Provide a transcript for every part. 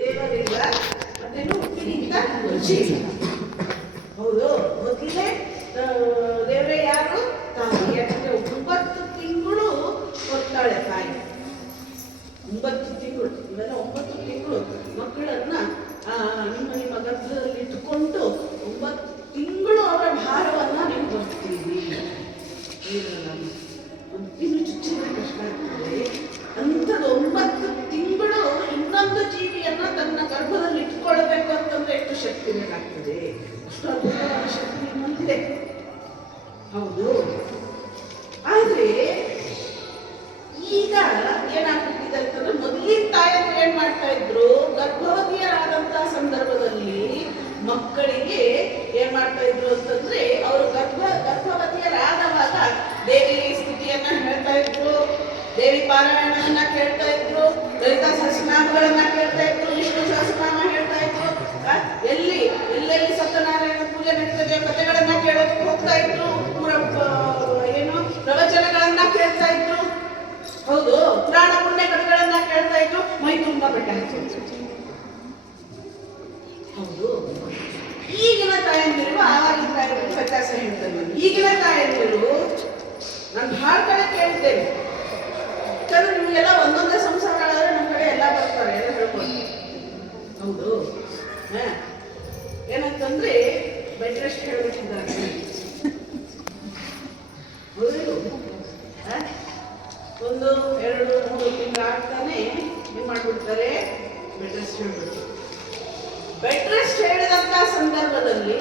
ದೇವರಿಲ್ಲ ಮತ್ತೇನು ಉಪ್ಪಿನಿಂದ ರುಚಿ ಇಲ್ಲ. ಹೌದು, ಮೊದಲೇ ದೇವರೇ ಯಾರು? ತಾಯಿ. ಯಾಕಂದ್ರೆ 9 ತಿಂಗಳು ಕೊಡ್ತಾಳೆ ತಾಯಿ. 9 ತಿಂಗಳು, ಇವೆಲ್ಲ 9 ತಿಂಗಳು ಮಕ್ಕಳನ್ನ ನಿಮ್ಮ ಗರ್ಭದಲ್ಲಿ ಇಟ್ಟುಕೊಂಡು 9 ತಿಂಗಳು ಅವರ ಭಾರವನ್ನ ನೀವು ಬರ್ತೀವಿ. ಇನ್ನು ಚುಚ್ಚಿದ್ರೆ ಕಷ್ಟ ಆಗ್ತದೆ. ಅಂಥದ್ದು 9 ತಿಂಗಳು ಇನ್ನೊಂದು ಜೀವಿಯನ್ನ ತನ್ನ ಗರ್ಭದಲ್ಲಿ ಇಟ್ಕೊಳ್ಬೇಕು ಅಂತಂದ್ರೆ ಎಷ್ಟು ಶಕ್ತಿ ಬೇಕಾಗ್ತದೆ. ಅಷ್ಟು ಅದ್ಭುತವಾದ ಶಕ್ತಿ ನಿಮ್ಮಂತಿದೆ. ಹೌದು, ಆದ್ರೆ ಈಗ ಏನಾಗ್ಬಿಟ್ಟಿದೆ ಅಂತಂದ್ರೆ, ಮೊದಲಿನ ತಾಯಂದ್ರು ಏನ್ ಮಾಡ್ತಾ ಇದ್ರು, ಗರ್ಭವತಿಯರಾದಂತಹ ಸಂದರ್ಭದಲ್ಲಿ ಮಕ್ಕಳಿಗೆ ಏನ್ ಮಾಡ್ತಾ ಇದ್ರು ಅಂತಂದ್ರೆ, ಅವರು ಗರ್ಭವತಿಯರಾದವಾಗ ದೇವಿ ಸ್ತುತಿಯನ್ನ ಹೇಳ್ತಾ ಇದ್ರು, ದೇವಿ ಪಾರಾಯಣವನ್ನ ಕೇಳ್ತಾ ಇದ್ರು, ಲಲಿತಾ ಸಹಸ್ರನಾಮಗಳನ್ನ ಕೇಳ್ತಾ ಇದ್ರು, ವಿಷ್ಣು ಸಹಸ್ರನಾಮ ಹೇಳ್ತಾ ಇದ್ರು. ಎಲ್ಲೆಲ್ಲಿ ಸತ್ಯನಾರಾಯಣ ಪೂಜೆ ನಡೀತದೆ ಕಥೆಗಳನ್ನ ಕೇಳೋದಕ್ಕೆ ಹೋಗ್ತಾ ಇದ್ರು, ಏನು ಪ್ರವಚನಗಳನ್ನ ಕೇಳ್ತಾ ಇದ್ರು. ಹೌದು, ಪುರಾಣ ಪುಣ್ಯ ಕಥೆಗಳನ್ನ ಕೇಳ್ತಾ ಇದ್ರು, ಮೈ ತುಂಬಾ ಬೆಟ್ಟ. ಹೌದು, ಈಗಿನ ತಾಯಂದಿರು ಆವಾಗಿನ ತಾಯಂದಿರು ವ್ಯತ್ಯಾಸ ಹೇಳ್ತಾರೆ ನಾನು. ಈಗಿನ ತಾಯಂದಿರು ನಾನು ಭಾಳ ಕಡೆ ಕೇಳಿದ್ದೇನೆ. ಯಾಕಂದ್ರೆ ನಿಮಗೆಲ್ಲ ಒಂದೊಂದೇ ಸಂಸಾರಗಳಾದ್ರೆ ನಮ್ಮ ಕಡೆ ಎಲ್ಲ ಬರ್ತಾರೆ, ಎಲ್ಲ ಹೇಳ್ಕೊಂಡು. ಹೌದು, ಏನಂತಂದ್ರೆ ಬೆಡ್ ರೆಸ್ಟ್ ಹೇಳ್ಬೇಕಿದ್ದಾರೆ. ಹೌದು, 1, 2, 3 ತಿಂಗಳು ಆಗ್ತಾನೆ ಏನ್ ಮಾಡ್ಬಿಡ್ತಾರೆ, ಬೆಡ್ ರೆಸ್ಟ್ ಹೇಳ್ಬಿಡ್ತಾರೆ. ಬೆಡ್ ರೆಸ್ಟ್ ಹೇಳಿದಂತ ಸಂದರ್ಭದಲ್ಲಿ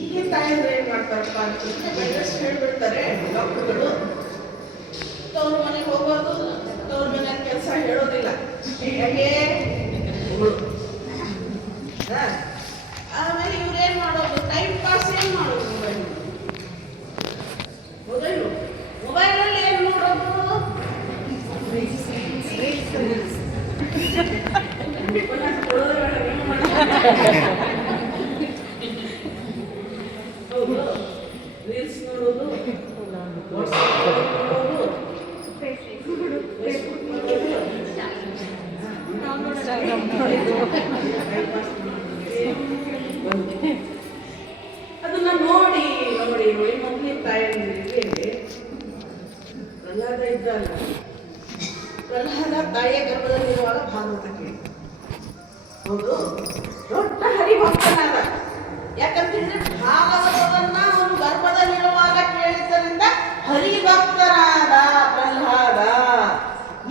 ಈಗಿನ ತಾಯಂದ್ರೆ ಏನ್ ಮಾಡ್ತಾರಪ್ಪ ಅಂತಂದ್ರೆ, ಬೆಡ್ ರೆಸ್ಟ್ ಹೇಳ್ಬಿಡ್ತಾರೆ ಡಾಕ್ಟರ್ಗಳು. ತವ್ರ ಮನೆಗೆ ಹೋಗೋದು, ತವ್ರ ಮನೆ ಕೆಲಸ ಹೇಳೋದಿಲ್ಲ. ಹೇಗೆ ಆಮೇಲೆ ಇವ್ರೇನ್ ಮಾಡೋದು, ಟೈಮ್ ಪಾಸ್ ಏನ್ ಮಾಡೋದು, ಮೊಬೈಲ್ ಮೊಬೈಲಲ್ಲಿ ಏನ್ ನೋಡೋದು, ಹೌದು, ರೀಲ್ಸ್ ನೋಡೋದು, ವಾಟ್ಸ್ಆಪ್ ನೋಡೋದು, ಫೇಸ್ಬುಕ್ ನೋಡೋದು, ಅದನ್ನ ನೋಡಿ ನೋಡಿ ನೋಡಿ ಮೊದಲಿನ ತಾಯಂದಿರಿಗೆ ಪ್ರಹ್ಲಾದ ಇದ್ದಲ್ಲ, ಪ್ರಹ್ಲಾದ ತಾಯಿಯ ಗರ್ಭದಲ್ಲಿರುವಾಗ ಭಾಗವತ ಕೇಳಿ. ಹೌದು, ದೊಡ್ಡ ಹರಿಭಕ್ತನಾದ. ಯಾಕಂತಂದ್ರೆ ಭಾಗವತವನ್ನ ಅವನು ಗರ್ಭದಲ್ಲಿರುವಾಗ ಕೇಳಿದ್ದರಿಂದ ಹರಿಭಕ್ತನಾದ ಪ್ರಹ್ಲಾದ.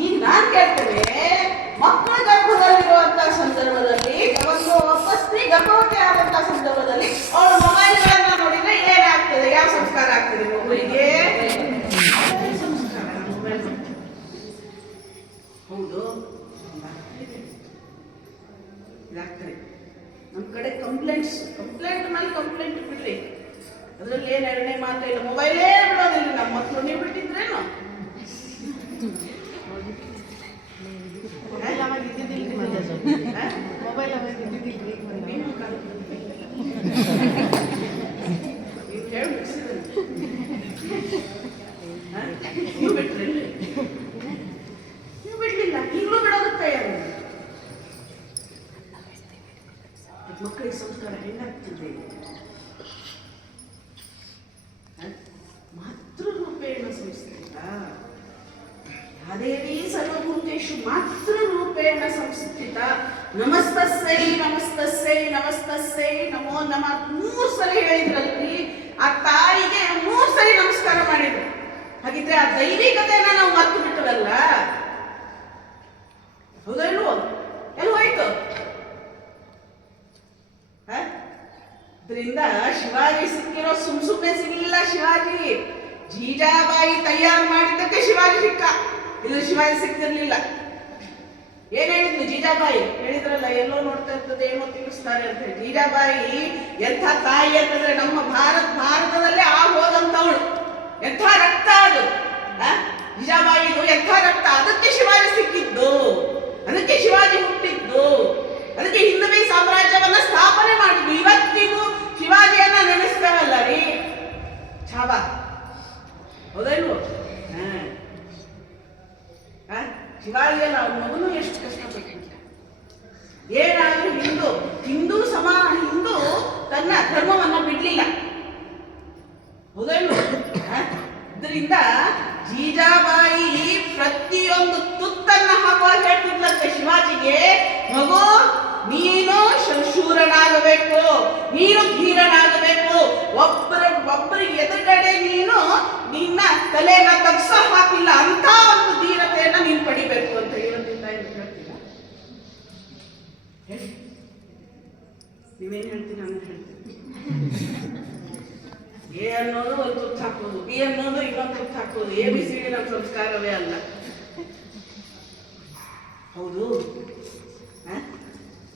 ಈಗ ನಾನ್ ಕೇಳ್ತೇನೆ, ಮಕ್ಕಳ ಗರ್ಭದಲ್ಲಿರುವಂತಹ ಸಂದರ್ಭದಲ್ಲಿ, ಒಬ್ಬ ಸ್ತ್ರೀ ಗರ್ಭವತಿ ಆದಂತಹ ಸಂದರ್ಭದಲ್ಲಿ ಅವಳ ಮೊಬೈಲ್ಗಳನ್ನ ನೋಡಿದ್ರೆ ಏನಾಗ್ತದೆ, ಯಾವ ಸಂಸ್ಕಾರ ಆಗ್ತದೆ ಮಗುವಿಗೆ? ಸಂಸ್ಕಾರ ಮೊಬೈಲ್. ಹೌದು, ಇದಾಗ್ತದೆ. ನಮ್ಮ ಕಡೆ ಕಂಪ್ಲೇಂಟ್ ಮೇಲೆ ಕಂಪ್ಲೇಂಟ್ ಬಿಡ್ರಿ, ಅದ್ರಲ್ಲಿ ಏನ್ ಎರಡನೇ ಮಾತ್ರ ಇಲ್ಲ. ಮೊಬೈಲೇ ಬಿಡೋದಿಲ್ಲ ನಮ್ಮ ಮಕ್ಕಳು. ನೀವು ಬಿಟ್ಟಿದ್ರೇನು? ಮೊಬೈಲ್ ನೀವು ಬಿಟ್ರಿ? ನೀವು ಬಿಡ್ಲಿಲ್ಲ, ಈಗಲೂ ಬಿಡೋದಕ್ಕೆ ತಯಾರು. ಮಕ್ಕಳಿಗೆ ಸಂಸ್ಕಾರ ಹೆಂಗಾಗ್ತದೆ? ಮಾತೃರೂಪೇಣ ಸಂಸ್ಥಿತ ಯಾದೇವಿ ಸರ್ವಭೂತೇಷು ಮಾತೃರೂಪೇಣ ಸಂಸ್ಥಿತ. ನಮಸ್ತಸ್ಸೈ ನಮಸ್ತಸ್ಸೈ ನಮಸ್ತಸ್ಸೈ ನಮೋ ನಮಃ 3 ಸಲ ಹೇಳಿದ್ರಲ್ರಿ. ಆ ತಾಯಿಗೆ 3 ಸಲ ನಮಸ್ಕಾರ ಮಾಡಿದ್ರು. ಹಾಗಿದ್ರೆ ಆ ದೈವಿಕತೆಯನ್ನ ನಾವು ಮರ್ತು ಬಿಟ್ಟವಲ್ಲ. ಹೌದಾ ಇಲ್ವೋ? ಎಲ್ಲಿ ಹೋಯ್ತು? ಇದರಿಂದ ಶಿವಾಜಿ ಸಿಕ್ಕಿರೋ ಸುಮ್ಮನೆ ಸಿಗಲಿಲ್ಲ. ಶಿವಾಜಿ ಜೀಜಾಬಾಯಿ ತಯಾರು ಮಾಡಿದ್ದಕ್ಕೆ ಶಿವಾಜಿ ಸಿಕ್ಕ, ಇದು ಶಿವಾಜಿ ಸಿಕ್ತಿರ್ಲಿಲ್ಲ. ಏನ್ ಹೇಳಿದ್ಲು ಜೀಜಾಬಾಯಿ? ಹೇಳಿದ್ರಲ್ಲ, ಎಲ್ಲೋ ನೋಡ್ತಾ ಇರ್ತದೆ, ಏನೋ ತಿಳಿಸ್ತಾರೆ ಅಂತ ಹೇಳಿ. ಜೀಜಾಬಾಯಿ ಎಂಥ ತಾಯಿ ಅಂತಂದ್ರೆ ನಮ್ಮ ಭಾರತದಲ್ಲೇ ಹೋದಂತವಳು. ಎಂಥ ರಕ್ತ ಅದು, ಜೀಜಾಬಾಯಿದು ಎಂಥ ರಕ್ತ. ಅದಕ್ಕೆ ಶಿವಾಜಿ ಸಿಕ್ಕಿದ್ದು, ಅದಕ್ಕೆ ಶಿವಾಜಿ ಹುಟ್ಟಿದ್ದು, ಅದಕ್ಕೆ ಹಿಂದೂ ಸಾಮ್ರಾಜ್ಯವನ್ನ ಸ್ಥಾಪನೆ ಮಾಡಿದ್ದು. ಇವತ್ತಿಗೂ ಶಿವಾಜಿಯನ್ನ ನೆನೆಸ್ತೇವಲ್ಲ ರೀ, ಛಾಬಾ, ಹೌದೇನು? ಶಿವಾಜಿ ಅಲ್ಲ, ಅವ್ರ ಮಗನು ಎಷ್ಟು ಕಷ್ಟಪಟ್ಟಿದ್ದ. ಏನಾದ್ರೂ ಹಿಂದೂ ತನ್ನ ಧರ್ಮವನ್ನ ಬಿಡ್ಲಿಲ್ಲ, ಹೌದೇನು? ಇದರಿಂದ ಜೀಜಾಬಾಯಿ ಪ್ರತಿಯೊಂದು ತುತ್ತನ್ನ ಹಾಕುವಾಗ ಹೇಳ್ತಿದ್ಲಂತೆ ಶಿವಾಜಿಗೆ, ಮಗು ನೀನು ಶೂರನಾಗಬೇಕು, ನೀನು ಧೀರನಾಗಬೇಕು, ಒಬ್ಬರಿಗೆ ಎದುರುಗಡೆ ನೀನು ನಿನ್ನ ತಲೆಯನ್ನ ತಗ್ಸ ಹಾಕಿಲ್ಲ ಅಂತ ಒಂದು ಧೀರತೆಯನ್ನ ನೀನು ಪಡಿಬೇಕು ಅಂತ ಹೇಳೋದಿಲ್ಲ ಎಂದು ಹೇಳ್ತೀರಾ? ನೀವೇನ್ ಹೇಳ್ತೀರ ಅಂತ ಹೇಳ್ತೀನಿ. ಎ ಅನ್ನೋದು ಒಂದು ತುತ್ತು ಹಾಕೋದು, ಬಿ ಅನ್ನೋದು ಇನ್ನೊಂದು ತುತ್ತು ಹಾಕೋದು, ABCD ನಮ್ಮ ಸಂಸ್ಕಾರವೇ ಅಲ್ಲ, ಹೌದು?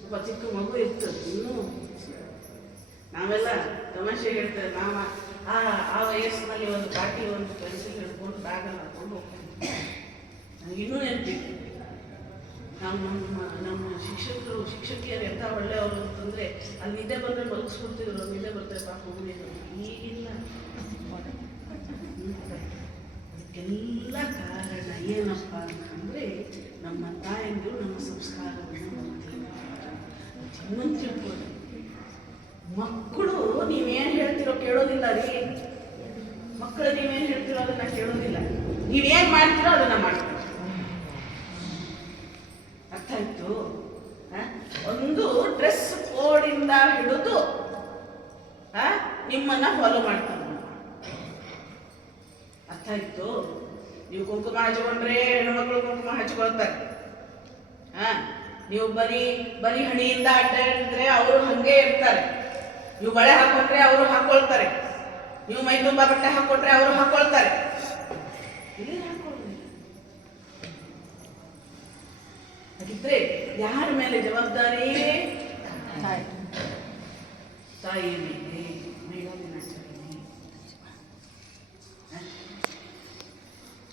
ಒಬ್ಬ ಚಿಕ್ಕ ಮಗು ಇತ್ತು, ಇನ್ನೂ ನಾವೆಲ್ಲ ತಮಾಷೆ ಹೇಳ್ತೇವೆ. ಆ ವಯಸ್ಸಿನಲ್ಲಿ ಒಂದು ಕಾಟಿ, ಒಂದು ಪೆನ್ಸಿಲ್ ಹಿಡ್ಕೊಂಡು ಬ್ಯಾಗಲ್ಲಿ ಹಾಕೊಂಡು ಹೋಗ್ತೀವಿ. ನನಗಿನ್ನೂ ನೆನಪಿತ್ತು. ನಮ್ಮ ಶಿಕ್ಷಕಿಯರು ಎಂಥ ಒಳ್ಳೆಯವರು ಅಂತಂದ್ರೆ, ಅಲ್ಲಿ ನಿದ್ದೆ ಬಂದ್ರೆ ಮಲಗಿಸ್ಬಿಡ್ತಿದ್ರು, ನಿದ್ದೆ ಬರ್ತಾರೆ ಪಾಪ ಹೋಗಿದ್ರು. ಈಗಿಲ್ಲ. ಅದಕ್ಕೆಲ್ಲ ಕಾರಣ ಏನಪ್ಪ ಅಂತಂದ್ರೆ ನಮ್ಮ ತಾಯಂದಿರು ನಮ್ಮ ಸಂಸ್ಕಾರವನ್ನು ತಿಳ್ಬೋದು. ಮಕ್ಕಳು ನೀವೇನ್ ಹೇಳ್ತಿರೋ ಕೇಳೋದಿಲ್ಲ ರೀ. ಮಕ್ಕಳು ನೀವೇನ್ ಹೇಳ್ತಿರೋ ಅದನ್ನ ಕೇಳೋದಿಲ್ಲ, ನೀವೇನ್ ಮಾಡ್ತಿರೋ ಅದನ್ನ ಮಾಡ್ತೀರೋ. ಅರ್ಥ ಆಯ್ತು? ಒಂದು ಡ್ರೆಸ್ ಕೋಡಿಂದ ಹಿಡಿದು ನಿಮ್ಮನ್ನ ಫಾಲೋ ಮಾಡ್ತಾರೆ. ಅರ್ಥ ಆಯ್ತು? ನೀವು ಕುಂಕುಮ ಹಚ್ಕೊಂಡ್ರೆ ಹೆಣ್ಮಕ್ಳು ಕುಂಕುಮ ಹಚ್ಕೊಳ್ತಾರೆ. ನೀವು ಬರೀ ಹಣಿಯಿಂದ ಅಡ್ಡಾಡಿದ್ರೆ ಅವರು ಹಂಗೆ ಇರ್ತಾರೆ. ನೀವು ಬಳೆ ಹಾಕೊಂಡ್ರೆ ಅವರು ಹಾಕೊಳ್ತಾರೆ. ನೀವು ಮೈ ತುಂಬಾ ಬಟ್ಟೆ ಹಾಕೊಂಡ್ರೆ ಅವರು ಹಾಕೊಳ್ತಾರೆ. ಹಾಗಿದ್ರೆ ಯಾರ ಮೇಲೆ ಜವಾಬ್ದಾರಿ? ತಾಯಿ ಮೇಲೆ. ಮಹಿಳಾ ದಿನಾಚರಣೆ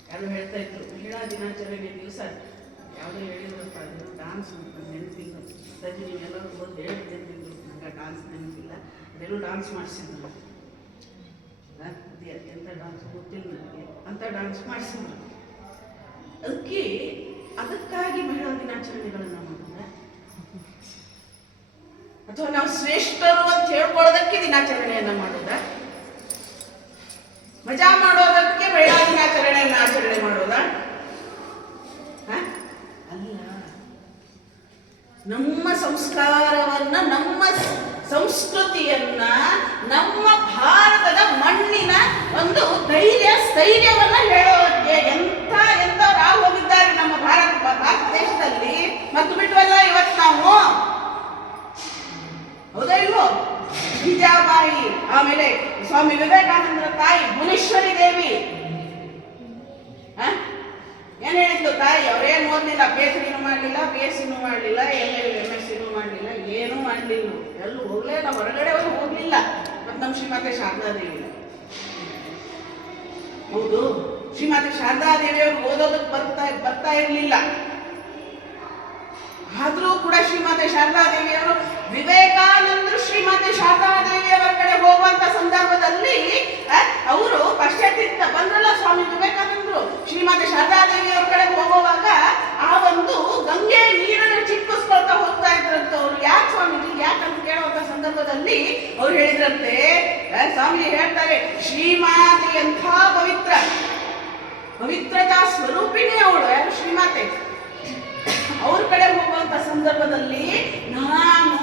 ಯಾರು ಹೇಳ್ತಾ ಇದ್ರು, ಮಹಿಳಾ ದಿನಾಚರಣೆ ದಿವಸ ಯಾವುದೋ ಹೇಳಿದ್ರಪ್ಪ, ಅದು ಡಾನ್ಸ್ ಅಂತ ನೆನಪಿಲ್ಲ. ಅದಾಗಿ ನೀವೆಲ್ಲರೂ ಓದಿ ಹೇಳ್ತಿದ್ರು, ನಂಗೆ ಡಾನ್ಸ್ ನೆನಪಿಲ್ಲ. ಅದೇನೋ ಡಾನ್ಸ್ ಮಾಡಿಸಿದ್ರು, ಎಂಥ ಡಾನ್ಸ್ ಗೊತ್ತಿಲ್ಲ ನನಗೆ, ಅಂತ ಡಾನ್ಸ್ ಮಾಡಿಸಿದ್ರು. ಅದಕ್ಕಾಗಿ ಮಹಿಳಾ ದಿನಾಚರಣೆಗಳನ್ನ ಮಾಡೋದ, ಅಥವಾ ನಾವು ಶ್ರೇಷ್ಠರು ಅಂತ ಹೇಳ್ಕೊಳ್ಳೋದಕ್ಕೆ ದಿನಾಚರಣೆಯನ್ನ ಮಾಡೋದ? ಮಜಾ ಮಾಡೋದಕ್ಕೆ ಮಹಿಳಾ ದಿನಾಚರಣೆಯನ್ನ ಆಚರಣೆ ಮಾಡೋದ? ಅಲ್ಲ. ನಮ್ಮ ಸಂಸ್ಕಾರವನ್ನ, ನಮ್ಮ ಸಂಸ್ಕೃತಿಯನ್ನ, ನಮ್ಮ ಭಾರತದ ಮಣ್ಣಿನ ಒಂದು ಸ್ಥೈರ್ಯವನ್ನ ಹೇಳೋದಕ್ಕೆ ಎಂತವ್ರು ಹೋಗಿದ್ದಾರೆ ನಮ್ಮ ಭಾರತ ದೇಶದಲ್ಲಿ. ಮತ್ತು ಬಿಟ್ವಲ್ಲ ಇವತ್ತು ನಾವು, ಹೌದಾ ಇಲ್ವೋ? ಜೀಜಾಬಾಯಿ, ಆಮೇಲೆ ಸ್ವಾಮಿ ವಿವೇಕಾನಂದರ ತಾಯಿ ಮುನೀಶ್ವರಿ ದೇವಿ ಏನ್ ಹೇಳಿದ್ಲು ತಾಯಿ? ಅವ್ರೇನು ಓದ್ಲಿಲ್ಲ, PhD ಮಾಡಲಿಲ್ಲ, BSc ಮಾಡಲಿಲ್ಲ, MSc ಮಾಡಲಿಲ್ಲ, ಏನೂ ಮಾಡಲಿಲ್ಲ, ಎಲ್ಲೂ ಹೋಗ್ಲೇ ಇಲ್ಲ, ಹೊರಗಡೆ ಹೋಗ್ಲಿಲ್ಲ. ಮತ್ತು ನಮ್ಮ ಶ್ರೀಮಾತೆ ಶಾರದಾದೇವಿ, ಹೌದು, ಶ್ರೀಮಾತೆ ಶಾರದಾದೇವಿಯವರು ಓದೋದಕ್ಕೆ ಬರ್ತಾ ಇರಲಿಲ್ಲ. ಆದ್ರೂ ಕೂಡ ಶ್ರೀಮಾತೆ ಶಾರದಾದೇವಿಯವರು, ವಿವೇಕಾನಂದರು ಶ್ರೀಮಾತೆ ಶಾರದಾದೇವಿಯವರ ಕಡೆ ಹೋಗುವಂತ ಸಂದರ್ಭದಲ್ಲಿ ಅವರು ಪಶ್ಚಾತ್ತಿತ್ತ ಬಂದ್ರಲ್ಲ ಸ್ವಾಮಿ ವಿವೇಕಾನಂದರು, ಶ್ರೀಮಾತೆ ಶಾರದಾದೇವಿಯವರ ಕಡೆ ಹೋಗುವಾಗ ಆ ಒಂದು ಗಂಗೆ ನೀರನ್ನು ಚಿಕ್ಕಿಸ್ಕೊಳ್ತಾ ಹೋಗ್ತಾ ಇದ್ರಂತ. ಅವ್ರು ಯಾಕೆ ಸ್ವಾಮೀಜಿ ಯಾಕಂತ ಕೇಳುವಂತ ಸಂದರ್ಭದಲ್ಲಿ ಅವ್ರು ಹೇಳಿದ್ರಂತೆ, ಸ್ವಾಮಿ ಹೇಳ್ತಾರೆ, ಶ್ರೀಮಾತೆ ಎಂಥ ಪವಿತ್ರತಾ ಸ್ವರೂಪಿಣಿ ಅವಳು, ಯಾರು? ಶ್ರೀಮಾತೆ. ಅವ್ರ ಕಡೆ ಹೋಗುವಂತ ಸಂದರ್ಭದಲ್ಲಿ ನಾನು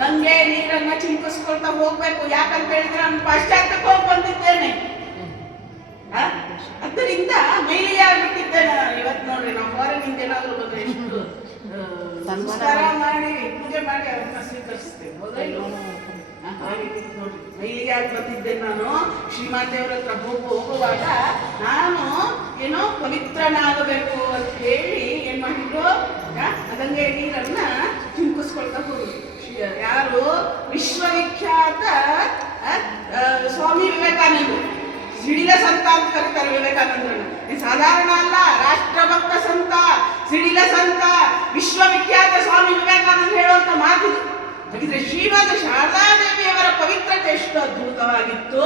ಗಂಗೆ ನೀರನ್ನ ಚಿಂತಿಸ್ಕೊಳ್ತಾ ಹೋಗ್ಬೇಕು. ಯಾಕಂತ ಹೇಳಿದ್ರೆ ನಾನು ಪಾಶ್ಚಾತ್ಯಕ್ಕೆ ಹೋಗಿ ಬಂದಿದ್ದೇನೆ, ಅದರಿಂದ ಮೈಲಿಯಾಗ್ಬಿಟ್ಟಿದ್ದೇನೆ ನಾನು. ಇವತ್ತು ನೋಡ್ರಿ, ನಾವು ಹೊರಗಿಂದ ಏನಾದ್ರು ಬಂದ್ರೆ ಎಷ್ಟು ನಮಸ್ಕಾರ ಮಾಡಿ ಪೂಜೆ ಮಾಡಿ ಅವ್ರನ್ನ ಸ್ವೀಕರಿಸ್ತೇವೆ, ಹೌದಾ? ನೋಡ್ರಿ, ಮೈಲಿಯಾಗಿ ಬಂದಿದ್ದೇನೆ ನಾನು. ಶ್ರೀಮಾತೆಯವ್ರ ಹತ್ರ ಹೋಗುವಾಗ ನಾನು ಏನೋ ಪವಿತ್ರನಾಗಬೇಕು ಅಂತ ಹೇಳಿ ಏನ್ ಮಾಡಿದ್ರು, ಅದಂಗೆ ನೀರನ್ನ ಚಿಂಕಿಸ್ಕೊಳ್ತಾ ಹೋಗುದು. ಯಾರು? ವಿಶ್ವವಿಖ್ಯಾತ ಸ್ವಾಮಿ ವಿವೇಕಾನಂದರು, ಸಿಡಿಲ ಸಂತ ಅಂತ ಕರೀತಾರೆ ವಿವೇಕಾನಂದರನ್ನು. ಸಾಧಾರಣ ಅಲ್ಲ, ರಾಷ್ಟ್ರಭಕ್ತ ಸಂತ, ಸಿಡಿಲ ಸಂತ, ವಿಶ್ವವಿಖ್ಯಾತ ಸ್ವಾಮಿ ವಿವೇಕಾನಂದ ಹೇಳುವಂತ ಮಾತಿದು. ಹಾಗಿದ್ರೆ ಶ್ರೀಮದ್ ಶಾರದಾದೇವಿಯವರ ಪವಿತ್ರತೆ ಎಷ್ಟು ಅದ್ಭುತವಾಗಿತ್ತು.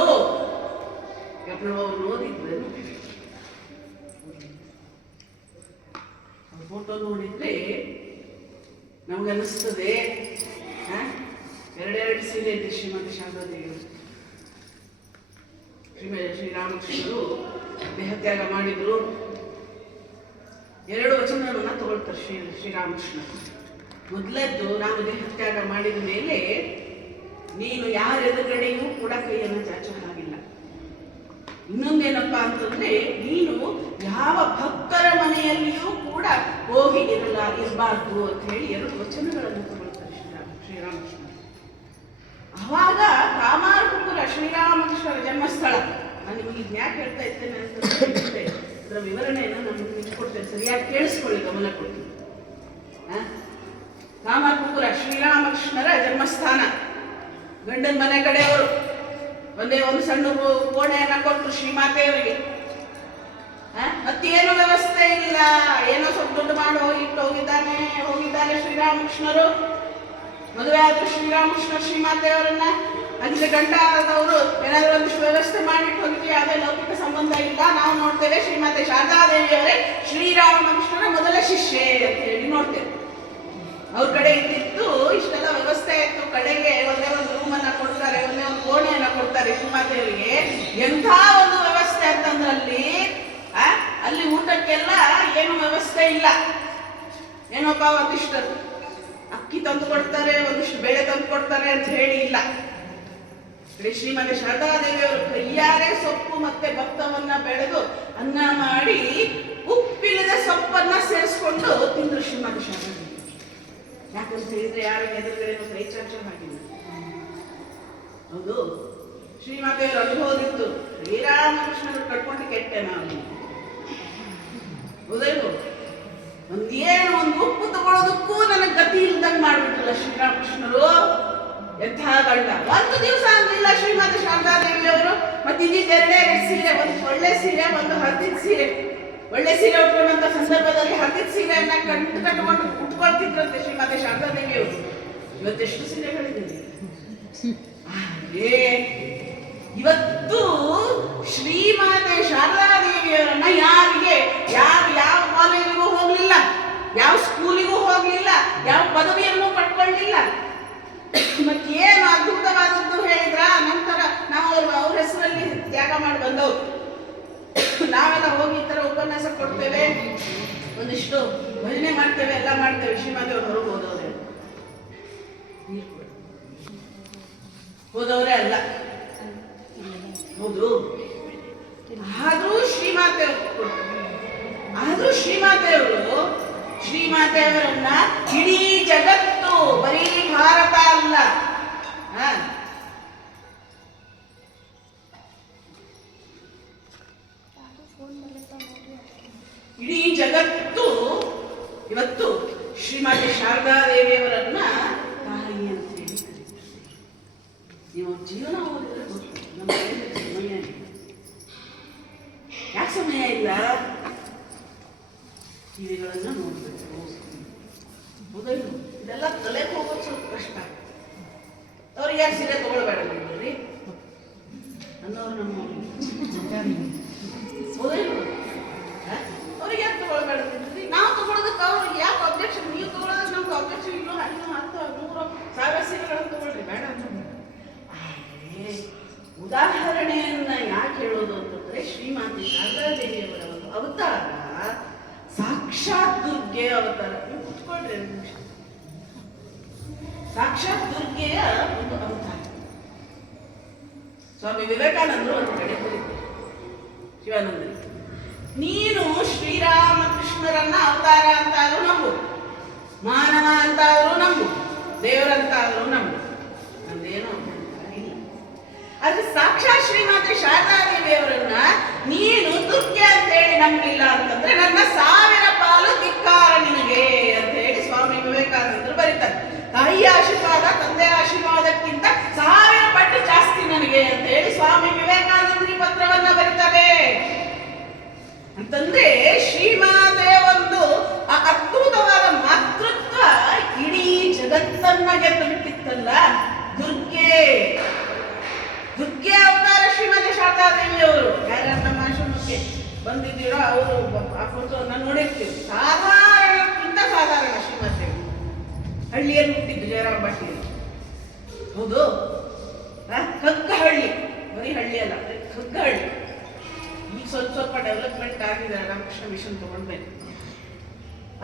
ಅವರು ಓದಿದ್ರೆ ಫೋಟೋ ನೋಡಿದ್ರೆ ನಮ್ಗನ್ನಿಸ್ತದೆ ಎರಡೆರಡು ಸೀರೆ ಇದೆ ಶ್ರೀಮತಿ ಶಾರದಾದೇವಿಯವರು. ಶ್ರೀರಾಮಕೃಷ್ಣರು ದೇಹತ್ಯಾಗ ಮಾಡಿದ್ರು. 2 ವಚನಗಳನ್ನ ತಗೊಳ್ತಾರೆ ಶ್ರೀರಾಮಕೃಷ್ಣ. ಮೊದಲದ್ದು, ನಾನು ದೇಹತ್ಯಾಗ ಮಾಡಿದ ಮೇಲೆ ನೀನು ಯಾರ ಎದುರುಗಡೆಯೂ ಕೂಡ ಕೈಯನ್ನು ಚಾಚೋ ಹಾಗಿಲ್ಲ. ಇನ್ನೊಂದೇನಪ್ಪಾ ಅಂತಂದ್ರೆ, ನೀನು ಯಾವ ಭಕ್ತರ ಮನೆಯಲ್ಲಿಯೂ ಕೂಡ ಹೋಗಿ ಇರಬಾರ್ದು ಅಂತ ಹೇಳಿ 2 ವಚನಗಳನ್ನು ತಗೊಳ್ತಾರೆ ಶ್ರೀರಾಮಕೃಷ್ಣ. ಅವಾಗ ಕಾಮಾರಪುರ ಶ್ರೀರಾಮಕೃಷ್ಣರ ಜನ್ಮಸ್ಥಳ. ನಾನು ನಿಮಗೆ ಯಾಕೆ ಹೇಳ್ತಾ ಇದ್ದೇನೆ ಅಂತಂದ್ರೆ, ಅದರ ವಿವರಣೆಯನ್ನು ನಾನು ನಿಮ್ಗೆ ಕೊಡ್ತೇನೆ, ಸರಿಯಾಗಿ ಕೇಳಿಸ್ಕೊಳ್ಳಿ, ಗಮನ ಕೊಡ್ತೀನಿ. ಕಾಮಾರಪುರ ಶ್ರೀರಾಮಕೃಷ್ಣರ ಜನ್ಮಸ್ಥಾನ. ಗಂಡನ ಮನೆ ಕಡೆಯವರು ಒಂದೇ ಒಂದು ಸಣ್ಣ ಕೋಣೆಯನ್ನ ಕೊಟ್ಟರು ಶ್ರೀಮಾತೆಯವರಿಗೆ. ಮತ್ತೇನು ವ್ಯವಸ್ಥೆ ಇಲ್ಲ, ಏನೋ ಸ್ವಲ್ಪ ದುಡ್ಡು ಮಾಡಿ ಹೋಗಿದ್ದಾನೆ ಶ್ರೀರಾಮಕೃಷ್ಣರು. ಮದುವೆ ಆದ್ರು ಶ್ರೀರಾಮಕೃಷ್ಣ ಶ್ರೀಮಾತೆಯವರನ್ನ. ಅಲ್ಲಿ ಗಂಡ ಆದವರು ಏನಾದ್ರೂ ಒಂದಿಷ್ಟು ವ್ಯವಸ್ಥೆ ಮಾಡಿಟ್ಟು ಹೋಗಿದ್ವಿ, ಯಾವುದೇ ಲೌಕಿಕ ಸಂಬಂಧ ಇಲ್ಲ. ನಾವು ನೋಡ್ತೇವೆ ಶ್ರೀಮಾತೆ ಶಾರದಾದೇವಿಯವರೇ ಶ್ರೀರಾಮಕೃಷ್ಣರ ಮೊದಲ ಶಿಷ್ಯೆ ಅಂತ ಹೇಳಿ ನೋಡ್ತೇವೆ. ಅವ್ರ ಕಡೆ ಇದ್ದಿತ್ತು ಇಷ್ಟೆಲ್ಲ ವ್ಯವಸ್ಥೆ ಇತ್ತು. ಕಡೆಗೆ ಒಂದೇ ಒಂದು ರೂಮನ್ನ ಕೊಡ್ತಾರೆ, ಒಂದೇ ಒಂದು ಕೋಣೆಯನ್ನ ಕೊಡ್ತಾರೆ ಶ್ರೀಮಾತೆಯವರಿಗೆ. ಎಂಥ ಒಂದು ವ್ಯವಸ್ಥೆ ಅಂತಂದ್ರಲ್ಲಿ ಅಲ್ಲಿ ಊಟಕ್ಕೆಲ್ಲ ಏನು ವ್ಯವಸ್ಥೆ ಇಲ್ಲ. ಏನೋಪ್ಪ ಒಂದಿಷ್ಟು ಅಕ್ಕಿ ತಂದು ಕೊಡ್ತಾರೆ, ಒಂದಿಷ್ಟು ಬೇಳೆ ತಂದು ಕೊಡ್ತಾರೆ ಅಂತ ಹೇಳಿ ಇಲ್ಲ. ಶ್ರೀಮತಿ ಶಾರದಾದೇವಿಯವರು ಕೈಯಾರೆ ಸೊಪ್ಪು ಮತ್ತೆ ಭತ್ತವನ್ನ ಬೆಳೆದು ಅನ್ನ ಮಾಡಿ ಉಪ್ಪಿಲ್ಲದ ಸೊಪ್ಪನ್ನ ಸೇರಿಸ್ಕೊಂಡು ತಿಂದ್ರು ಶ್ರೀಮತಿ ಶಾರದಾದೇವಿ. ಯಾಕಂತ ಹೇಳಿದ್ರೆ ಯಾರಿಗೆ ಎದುರುಗಡೆನೂ ಕೈ ಚಾಚೋ ಹಾಗಿಲ್ಲ. ಹೌದು, ಶ್ರೀಮಾತೆಯವರು ಅನುಭವದಿತ್ತು. ಶ್ರೀರಾಮಕೃಷ್ಣರು ಕಟ್ಕೊಂಡು ಕೆಟ್ಟೆ ನಾನು. ಹೌದೇನು? ಒಂದು ಉಪ್ಪು ತಗೊಳ್ಳೋದಕ್ಕೂ ನನಗೆ ಗತಿ ಇಲ್ದಂಗೆ ಮಾಡ್ಬಿಟ್ರಲ್ಲ ಶ್ರೀರಾಮಕೃಷ್ಣರು. ಎಂಥ ಗಂಡ. ಒಂದು ದಿವಸ ಆಗಲಿಲ್ಲ ಶ್ರೀಮತಿ ಶಾರದಾದೇವಿಯವರು. ಮತ್ತೆ ಇದ್ದಿದ್ದು 2 ಸೀರೆ, ಒಂದು ಒಳ್ಳೆ ಸೀರೆ, ಒಂದು ಹರಿದಿದ್ದ ಸೀರೆ. ಒಳ್ಳೆ ಸೀರೆ ಉಟ್ಕೊಂಡಂತ ಸಂದರ್ಭದಲ್ಲಿ ಹರಿದಿದ್ದ ಸೀರೆಯನ್ನ ಕಟ್ಕೊಂಡು ಉಟ್ಕೊಳ್ತಿದ್ರಂತೆ ಶ್ರೀಮತಿ ಶಾರದಾದೇವಿಯವರು. ಇವತ್ತೆಷ್ಟು ಸೀರೆಗಳಿದೆ. ಇವತ್ತು ಶ್ರೀಮಾತೆ ಶಾರದಾದೇವಿಯವರನ್ನ ಯಾರು ಯಾವ ಕಾಲೇಜಿಗೂ ಹೋಗ್ಲಿಲ್ಲ, ಯಾವ ಸ್ಕೂಲಿಗೂ ಹೋಗ್ಲಿಲ್ಲ, ಯಾವ ಪದವಿಯನ್ನು ಪಡ್ಕೊಳ್ಳಿಲ್ಲ. ಮತ್ತೇನು ಅದ್ಭುತವಾದದ್ದು ಹೇಳಿದ್ರ. ನಂತರ ನಾವು ಅವ್ರ ಹೆಸರಲ್ಲಿ ತ್ಯಾಗ ಮಾಡಿ ಬಂದವರು. ನಾವೆಲ್ಲ ಹೋಗಿ ಈ ತರ ಉಪನ್ಯಾಸ ಕೊಡ್ತೇವೆ, ಒಂದಿಷ್ಟು ಭಜನೆ ಮಾಡ್ತೇವೆ, ಎಲ್ಲ ಮಾಡ್ತೇವೆ. ಶ್ರೀಮಾತೆಯವರು ಹೊರಗೆ ಹೋದವರೇ ಅಲ್ಲ. ಹೌದು, ಆದ್ರೂ ಶ್ರೀಮಾತೆಯವರನ್ನ ಇಡೀ ಜಗತ್ತು, ಬರೀ ಭಾರತ ಅಲ್ಲ, ಇಡೀ ಜಗತ್ತು ಇವತ್ತು ಶ್ರೀಮಾತೆ ಶಾರದಾದೇವಿಯವರನ್ನ ತಾಯಿ ಅಂತ ಹೇಳಿ ನೀವು ಜೀವನ ಓದಿದ್ರೆ ಗೊತ್ತು. ನಮ್ಮ ಸಮಯ ಯಾಕೆ ಸಮಯ ಇಲ್ಲ? ಟಿವಿಗಳನ್ನ ನೋಡ್ಬೇಕು. ಇದೆಲ್ಲ ತಲೆಗೆ ಹೋಗೋದು ಸ್ವಲ್ಪ ಕಷ್ಟ. ಅವ್ರಿಗೆ ಯಾಕೆ ಸೀರೆ ತಗೊಳ್ಬೇಡ ನೋಡ್ರಿ ಅನ್ನೋರು ನಮ್ಮ ಅವ್ರಿಗೆ ಯಾಕೆ ತಗೊಳ್ಬೇಡ. ನಾವು ತಗೊಳ್ಳೋದಕ್ಕೆ ಅವ್ರಿಗೆ ಯಾಕೆ ಅಬ್ಜೆಕ್ಷನ್? ನೀವು ತಗೊಳ್ಳೋದಕ್ಕೆ ನಮ್ಗೆ ಅಬ್ಜೆಕ್ಷನ್ ಇಲ್ಲ. 10,000 ಸೀರೆಗಳನ್ನು ತಗೊಳ್ರಿ, ಬೇಡ ಅಂತ. ಉದಾಹರಣೆಯನ್ನ ಯಾಕೆ ಹೇಳೋದು ಅಂತಂದ್ರೆ, ಶ್ರೀಮಾತೆ ಶಾರದಾದೇವಿಯವರ ಒಂದು ಅವತಾರ ಸಾಕ್ಷಾತ್ ದುರ್ಗೆಯ ಅವತಾರ. ನೀವು ಕುತ್ಕೊಳ್ರಿ, ಸಾಕ್ಷಾತ್ ದುರ್ಗೆಯ ಒಂದು ಅವತಾರ. ಸ್ವಾಮಿ ವಿವೇಕಾನಂದರು ಒಂದು ಕಡೆ ಹೇಳಿದ್ರು ಶಿವಾನಂದರಿಗೆ, ನೀನು ಶ್ರೀರಾಮಕೃಷ್ಣರನ್ನ ಅವತಾರ ಅಂತಾದ್ರೂ ನಂಬು, ಮಾನವ ಅಂತಾದ್ರೂ ನಂಬು, ದೇವರಂತಾದ್ರೂ ನಂಬು, ನಂದೇನೋ ಇಲ್ಲ. ಆದ್ರೆ ಸಾಕ್ಷಾತ್ ಶ್ರೀಮಾತೆ ಶಾರದಾದೇವಿಯವರನ್ನ ನೀನು ದುರ್ಗೆ ಅಂತ ಹೇಳಿ ನಂಬಿಲ್ಲ ಅಂತಂದ್ರೆ ನನ್ನ 1000 ಪಾಲು ಧಿಕ್ಕಾರ ನಿನಗೆ ಅಂತ ತಾಯಿಯ ಆಶೀರ್ವಾದ ತಂದೆಯ ಆಶೀರ್ವಾದಕ್ಕಿಂತ 1000 ಪಟ್ಟು ಜಾಸ್ತಿ ನನಗೆ ಅಂತ ಹೇಳಿ ಸ್ವಾಮಿ ವಿವೇಕಾನಂದರಿ ಪತ್ರವನ್ನ ಬರೀತಾರೆ. ಅಂತಂದ್ರೆ ಶ್ರೀಮಾತೆಯ ಒಂದು ಅದ್ಭುತವಾದ ಮಾತೃತ್ವ ಇಡೀ ಜಗತ್ತನ್ನ ಗೆದ್ದು ಬಿಟ್ಟಿತ್ತಲ್ಲ. ದುರ್ಗೆ ಅವತಾರ ಶ್ರೀಮತಿ ಶಾರದಾದೇವಿಯವರು. ಯಾರ್ಯಾರು ನಮ್ಮ ಆಶ್ರಮಕ್ಕೆ ಬಂದಿದ್ದೀರೋ ಅವರು ಆ ಫೋಟೋನ ನೋಡಿರ್ತೀವಿ. ಸಾಧಾರಣಕ್ಕಿಂತ ಸಾಧಾರಣ ಶ್ರೀಮತಿ. ಹಳ್ಳಿಯಲ್ಲಿ ಹುಟ್ಟಿದ್ದು ಜಯರಾಮ್ ಬಾಟಿಯಲ್ಲಿ. ಹೌದು, ಕಗ್ಗಹಳ್ಳಿ, ಬರೀ ಹಳ್ಳಿ ಅಲ್ಲ, ಕಗ್ಗಹಳ್ಳಿ. ಈಗ ಸ್ವಲ್ಪ ಡೆವಲಪ್ಮೆಂಟ್ ಆಗಿದೆ, ರಾಮಕೃಷ್ಣ ಮಿಷನ್ ತಗೊಂಡ್ಬೇಕು.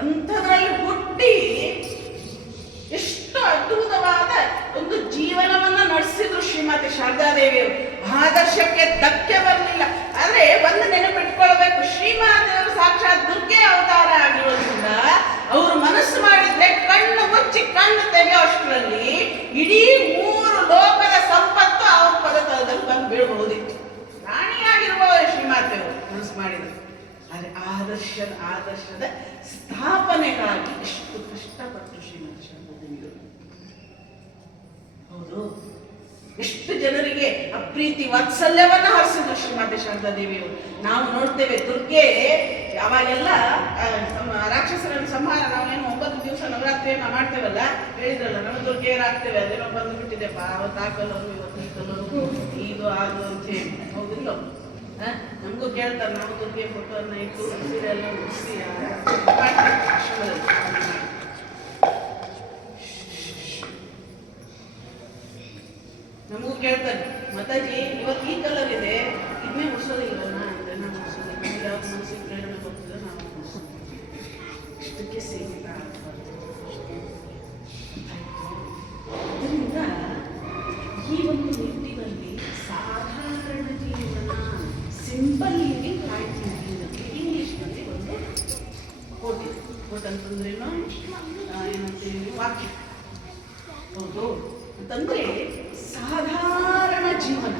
ಅಂಥದ್ರಲ್ಲಿ ಹುಟ್ಟಿ ಎಷ್ಟು ಅದ್ಭುತವಾದ ಒಂದು ಜೀವನವನ್ನ ನಡೆಸಿದ್ರು ಶ್ರೀಮತಿ ಶಾರದಾದೇವಿಯವರು. ಆದರ್ಶಕ್ಕೆ ಧಕ್ಕೆ ಬರಲಿಲ್ಲ. ಆದ್ರೆ ಒಂದು ನೆನಪಿಟ್ಕೊಳ್ಬೇಕು, ಶ್ರೀಮಾತೆಯವರು ಸಾಕ್ಷಾತ್ ದುರ್ಗೆ ಅವತಾರ ಆಗಿರೋದ್ರಿಂದ ಅವರು ಮನಸ್ಸು ಮಾಡಿದ್ರೆ ಕಣ್ಣು ಮುಚ್ಚಿ ಕಣ್ಣು ತೆಗೆಯೋಷ್ಟರಲ್ಲಿ ಇಡೀ 3 ಲೋಕದ ಸಂಪತ್ತು ಅವ್ರ ಪದತಲದಲ್ಲಿ ಬಂದು ಬೀಳಬಹುದಿತ್ತು. ರಾಣಿಯಾಗಿರುವ ಶ್ರೀಮಾತೆಯವರು ಮನಸ್ಸು ಮಾಡಿದ್ರು. ಆದರೆ ಆದರ್ಶದ ಸ್ಥಾಪನೆಗಾಗಿ ಎಷ್ಟು ಕಷ್ಟಪಟ್ಟು ಶ್ರೀಮತಿ ಶಾರದಾದೇವಿಯವರು. ಹೌದು, ಎಷ್ಟು ಜನರಿಗೆ ಅಪ್ರೀತಿ ವಾತ್ಸಲ್ಯವನ್ನ ಹರಿಸಿದ್ರು ಶ್ರೀಮತಿ ಶಾರದಾದೇವಿಯವರು. ನಾವು ನೋಡ್ತೇವೆ ದುರ್ಗೆ ಅವಾಗೆಲ್ಲ ರಾಕ್ಷಸರನ್ನು ಸಂಹಾರ, ನಾವೇನು 9 ದಿವಸ ನವರಾತ್ರಿಯನ್ನ ಮಾಡ್ತೇವಲ್ಲ, ಹೇಳಿದ್ರಲ್ಲ ನಾವು ದುರ್ಗೆಯರಾಗ್ತೇವೆ. ಅದೇನೋ ಬಂದ್ಬಿಟ್ಟಿದೆ ಅವತ್ತು ಆ ಕಲರು ಇವತ್ತು ಈ ಕಲರು ಇದು ಅದು ಅಂತ ಹೇಳಿ. ಹೌದಿಲ್ಲ? ನಮಗೂ ಕೇಳ್ತಾರೆ, ನಾವು ದುರ್ಗೆ ಫೋಟೋನ್ನ ಇಟ್ಟು ಸೀರೆಲ್ಲ ಮುಗಿಸಿ ನಮಗೂ ಕೇಳ್ತಾರೆ, ಮಾತಾಜಿ ಇವತ್ತು ಈ ಕಲರ್ ಇದೆ, ಇದನ್ನೇ ಮುಗಿಸೋದಿಲ್ಲವನ್ನ ಅಂದ್ರೆ ನಾವು ಮುಗಿಸೋದಿಲ್ಲ. ಯಾವ್ದು ಮನಸ್ಸಿಗೆ ಪ್ರೇರಣೆ ಬರ್ತದೆ ನಾವು ಮುಗಿಸೋದು. ಇಷ್ಟಕ್ಕೆ ಸೀಮಿತ ಆಗ್ಬಾರ್ದು. ಅದರಿಂದ ಈ ಒಂದು ನಿಟ್ಟಿನಲ್ಲಿ ಸಾಧಾರಣ ಜೀವನ, ಸಿಂಪಲ್ ಲಿವಿಂಗ್ ಲೈಫ್ ಅನ್ನೋದಕ್ಕೆ ಇಂಗ್ಲಿಷ್ನಲ್ಲಿ ಒಂದು ಕೋಟ್ ಅಂತಂದ್ರೇನು ಏನಂತೀವಿ, ವಾಕ್ಯ. ಹೌದು, ಅಂತಂದ್ರೆ ಸಾಧಾರಣ ಜೀವನ,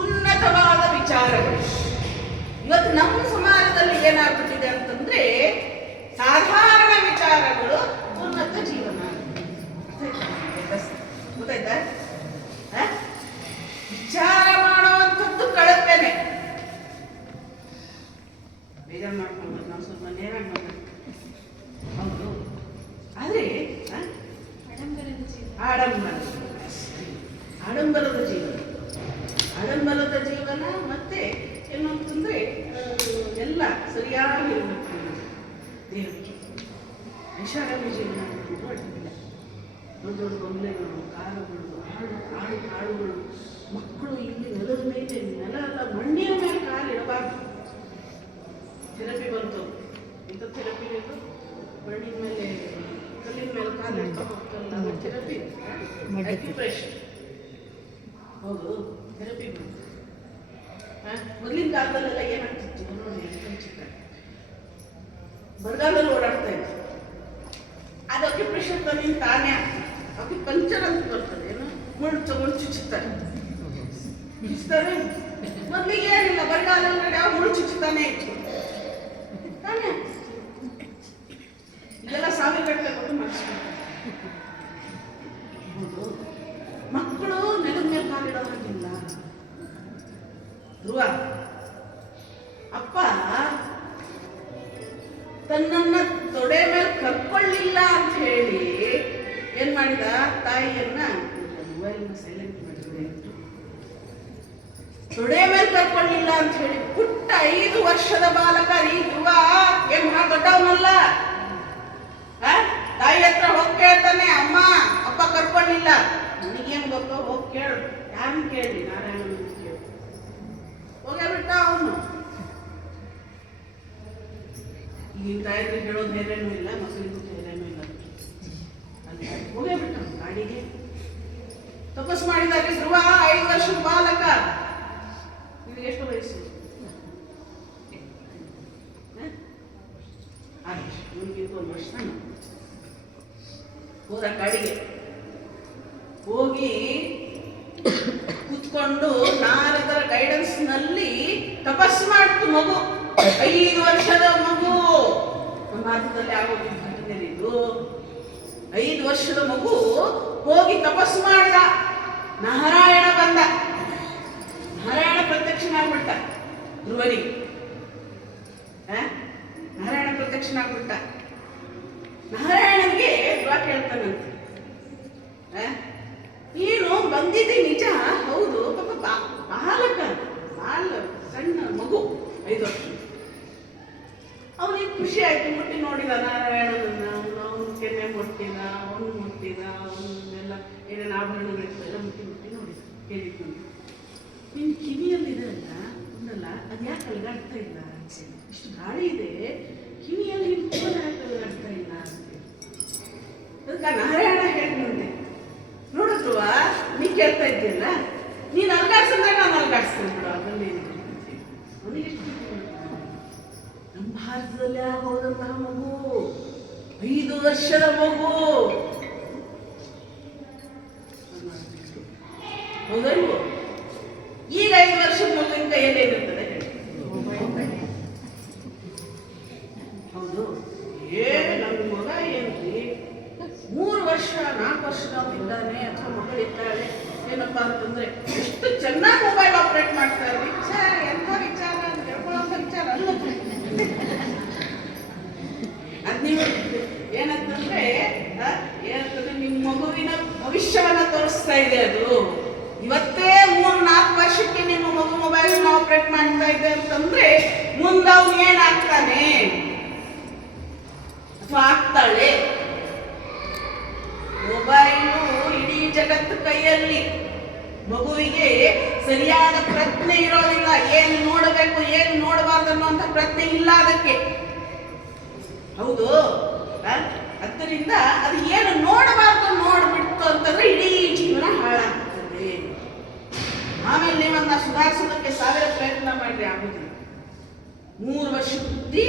ಉನ್ನತವಾದ ವಿಚಾರಗಳು. ಇವತ್ತು ನಮ್ಮ ಸಮಾಜದಲ್ಲಿ ಏನಾಗ್ಬಿಟ್ಟಿದೆ ಅಂತಂದ್ರೆ ಸಾಧಾರಣ ವಿಚಾರಗಳು ಉನ್ನತ ಜೀವನ. ಗೊತ್ತಾಯ್ತಾ? ವಿಚಾರ ಮಾಡುವಂಥದ್ದು ಕಳಪೆನೆ. ಬೇಜಾರು ಮಾಡ್ಕೊಳ್ಬೋದು, ನಾವು ಸ್ವಲ್ಪ ನೇರಾಗಿ ಮಾಡ್ಬೇಕು. ಹೌದು, ಆದ್ರೆ ಆಡಂಬರದ ಜೀವನ ಮತ್ತೆ ಏನು ಅಂತಂದ್ರೆ ಎಲ್ಲ ಸರಿಯಾಗಿರ್ಬೇಕು. ದೇವರಿಗೆ ಐಷಾರಾಮಿ ಜೀವನ ಅಡ್ಡಿಲ್ಲ. ದೊಡ್ಡ ದೊಡ್ಡ ಗೊಂಬೆಗಳು, ಕಾರುಗಳು, ಕಾಳುಗಳು, ಮಕ್ಕಳು ಇಲ್ಲಿ ನೆಲದ ಮೇಲೆ, ನೆಲ ಅಲ್ಲ ಮಣ್ಣಿನ ಮೇಲೆ ಕಾಲು ಇಡಬಾರ್ದು. ಥೆರಪಿ ಬಂತು, ಇಂಥ ಥೆರಪಿ ಬೇಕು. ಮಣ್ಣಿನ ಮೇಲೆ, ಕಲ್ಲಿನ ಮೇಲೆ ಕಾಲು ಇಡ್ತಾ ಹೋಗ್ತಾರಲ್ಲ, ಅದು ಥೆರಪಿ. ಅಕ್ಯುಪ್ರೆಷರ್. ಹೌದು, ಥೆರಪಿ ಬಂತು. ಮೊದಲಿನ ಕಾಲದಲ್ಲೆಲ್ಲ ಏನಾಗ್ತಿತ್ತು ನೋಡಿ, ಚಿಕ್ಕ ಬರಗಾಲದಲ್ಲಿ ಓಡಾಡ್ತಾ ಇತ್ತು. ಅದು ಅಕ್ಯುಪ್ರೆಷರ್ ತಾನೇ ತಾನೇ ಅಕ್ಯುಪಂಕ್ಚರ್ ಅಂತ ಬರ್ತದೆ. ಏನು ಮುಳ್ಳು ಚುಚ್ಚುತ್ತಾರೆ. ಮೊದಲಿಗೆ ಏನಿಲ್ಲ, ಬರಗಾಲದಲ್ಲಿ ಯಾವ ಮುಳ್ಳು ಚುಚ್ಚುತ್ತಾನೆ ಇತ್ತು ತಾನೇ. ಇದೆಲ್ಲ 1000 ಗಟ್ಟಲೆ ಕೊಟ್ಟು ಮಾಡಿಸ್ಬೇಕು. ಮಕ್ಕಳು ನೆಲದ ಮೇಲೆ ಕಾಲಿಡೋ ಹಾಗಿಲ್ಲ. ಧ್ರುವ ಅಪ್ಪ ತನ್ನನ್ನ ತೊಡೆ ಮೇಲೆ ಕರ್ಕೊಳ್ಳಿಲ್ಲ ಅಂತ ಹೇಳಿ ಏನ್ ಮಾಡಿದ, ತಾಯಿಯನ್ನ ಮೊಬೈಲ್ ಸೈಲೆಂಟ್ ಮಾಡಿದ್ರೆ, ತೊಡೆ ಮೇಲೆ ಕರ್ಕೊಳ್ಳಿಲ್ಲ ಅಂತ ಹೇಳಿ ಪುಟ್ಟ 5 ವರ್ಷದ ಬಾಲಕ ರೀ ಧ್ರುವ ಏನ್ ದೊಡ್ಡವನಲ್ಲ, ತಾಯಿ ಹತ್ರ ಹೋಗಿ ಕೇಳ್ತಾನೆ, ಅಮ್ಮ ಅಪ್ಪ ಕರ್ಕೊಳ್ಳಿಲ್ಲ. ನನಗೇನು ಗೊತ್ತೋ, ಹೋಗಿ ಕೇಳು. ಯಾರನ್ನ ಕೇಳಿ? ನಾರಾಯಣ ಕೇಳು. ಹೋಗೇ ಬಿಟ್ಟ ಅವನು. ಈಗಿನ ತಾಯಿಗೆ ಹೇಳೋದು ಧೈರ್ಯನೂ ಇಲ್ಲ, ಮಕ್ಕಳಿಗೂ ಧೈರ್ಯನೂ ಇಲ್ಲ. ಅಲ್ಲಿ ಹೋಗೇ ಬಿಟ್ಟ ಗಾಡಿಗೆ. ತಪಸ್ ಮಾಡಿದ್ದಾರೆ ಧ್ರುವ, 5 ವರ್ಷದ ಬಾಲಕ. ನಿನಗೆ ಎಷ್ಟು ವಯಸ್ಸು? ನಿಮ್ಗಿಂತ 1 ವರ್ಷ. ಹೋದ ಕಾಡಿಗೆ ಹೋಗಿ ಕೂತ್ಕೊಂಡು ನಾರದರ ಗೈಡೆನ್ಸ್ ನಲ್ಲಿ ತಪಸ್ಸು ಮಾಡ್ತು ಮಗು. 5 ವರ್ಷದ ಮಗು. ನಮ್ಮ ಭಾರತದಲ್ಲಿ ಆಗೋಗಿದ್ದ ಘಟನೆ ಇದು. 5 ವರ್ಷದ ಮಗು ಹೋಗಿ ತಪಸ್ಸು ಮಾಡ್ದ, ನಾರಾಯಣ ಬಂದ, ನಾರಾಯಣ ಪ್ರತ್ಯಕ್ಷನಾಗ್ಬಿಟ್ಟ ಧ್ರುವನಿಗೆ. ನಾರಾಯಣ ಪ್ರತ್ಯಕ್ಷನಾಗ್ಬಿಟ್ಟ. ನಾರಾಯಣನಿಗೆ ಧ್ರುವ ಕೇಳ್ತಾನಂತೆ, ನೀನು ಬಂದಿದ್ದೆ ನಿಜ ಹೌದು, ಪಾಪ ಬಾಲಕ, ಸಣ್ಣ ಮಗು 5 ವರ್ಷ. ಅವನಿಗೆ ಖುಷಿ ಆಯ್ತು, ಮುಟ್ಟಿ ನೋಡಿದ ನಾರಾಯಣನನ್ನ, ಅವನು ಕೆನ್ನೆ ಮುಟ್ಟಿದ, ಅವನು ಮುಟ್ಟಿದ, ಅವನ್ನೆಲ್ಲ ಏನೇನು ಆಭರಣಗಳಿರ್ತಾವೆಲ್ಲ ಮುಟ್ಟಿ ನೋಡಿದ. ಹೇಳಿದ್ದು, ನಿನ್ನ ಕಿವಿಯಲ್ಲಿದೆ ಅಲ್ಲ, ಅದು ಯಾಕೆ ಅಲ್ಗಾಡ್ತಾ ಇಲ್ಲ? ಇಷ್ಟು ಗಾಳಿ ಇದೆ, ಕಿವಿಯಲ್ಲಿ ಯಾಕೆ ಅಲ್ಗಾಡ್ತಾ ಇಲ್ಲ ಅಂತ. ಅದಕ್ಕೆ ನಾರಾಯಣ ಹೇಳಿದಂತೆ, ನೋಡಿದ್ರುವ ನೀ ಕೇಳ್ತಾ ಇದ್ದೀಯಲ್ಲ, ನೀನು ಅಲ್ಗಾಡ್ಸಂದ್ರೆ ನಾನು ಅಲ್ಗಾಡ್ಸ್ತೇನೆ ಬಿಡು, ಅದರಲ್ಲಿ ಅವನಿಗೆ ನಮ್ಮ ಭಾರತದಲ್ಲಿ ಆಗೋದಂತಹ ಮಗು, 5 ವರ್ಷದ ಮಗು, ಹೌದಲ್ವೋ? ಈಗ 5 ವರ್ಷದ ಮಗುವಿನ ಕೈಯಲ್ಲಿ ಏನಿರ್ತದೆ ಹೌದು? ನಮ್ಮ ಮಗ ಏನ್ರಿ 3 ವರ್ಷ 4 ವರ್ಷದವನಿದ್ದಾನೆ ಅಥವಾ ಮಗಳಿದ್ದಾಳೆ, ಏನಪ್ಪಾ ಅಂತಂದ್ರೆ ಎಷ್ಟು ಚೆನ್ನಾಗಿ ಮೊಬೈಲ್ ಆಪರೇಟ್ ಮಾಡ್ತಾ ಇದ್ವಿ. ಎಂಥ ವಿಚಾರ ಹೇಳ್ಕೊಳ್ಳೋಂಥ ವಿಚಾರ ಅಲ್ಲ ಅದ್. ನೀವು ಏನಂತಂದ್ರೆ ನಿಮ್ಮ ಮಗುವಿನ ಭವಿಷ್ಯವನ್ನ ತೋರಿಸ್ತಾ ಇದೆ ಅದು. ಇವತ್ತೇ 3-4 ವರ್ಷಕ್ಕೆ ನಿಮ್ಮ ಮಗು ಮೊಬೈಲ್ ಆಪರೇಟ್ ಮಾಡ್ತಾ ಇದೆ ಅಂತಂದ್ರೆ ಮುಂದೆ ಅವ್ನು ಏನಾಗ್ತಾನೆ ಅಥವಾ ಆಗ್ತಾಳೆ? ಮೊಬೈಲು ಇಡೀ ಜಗತ್ತು ಕೈಯಲ್ಲಿ. ಮಗುವಿಗೆ ಸರಿಯಾದ ಪ್ರಜ್ಞೆ ಇರೋದಿಲ್ಲ, ಏನು ನೋಡಬೇಕು ಏನು ನೋಡಬಾರ್ದು ಅನ್ನುವಂಥ ಪ್ರಜ್ಞೆ ಇಲ್ಲ ಅದಕ್ಕೆ, ಹೌದು? ಅದರಿಂದ ಅದು ಏನು ನೋಡಬಾರ್ದು ನೋಡ್ಬಿಡ್ತು ಅಂತಂದ್ರೆ ಇಡೀ ಜೀವನ ಹಾಳಾಗ್ತದೆ. ಆಮೇಲೆ ನೀವನ್ನ ಸುಧಾರಿಸೋದಕ್ಕೆ 1000 ಪ್ರಯತ್ನ ಮಾಡ್ರಿ, ಆಗುದಿಲ್ಲ. 3 ವರ್ಷ ಬುದ್ಧಿ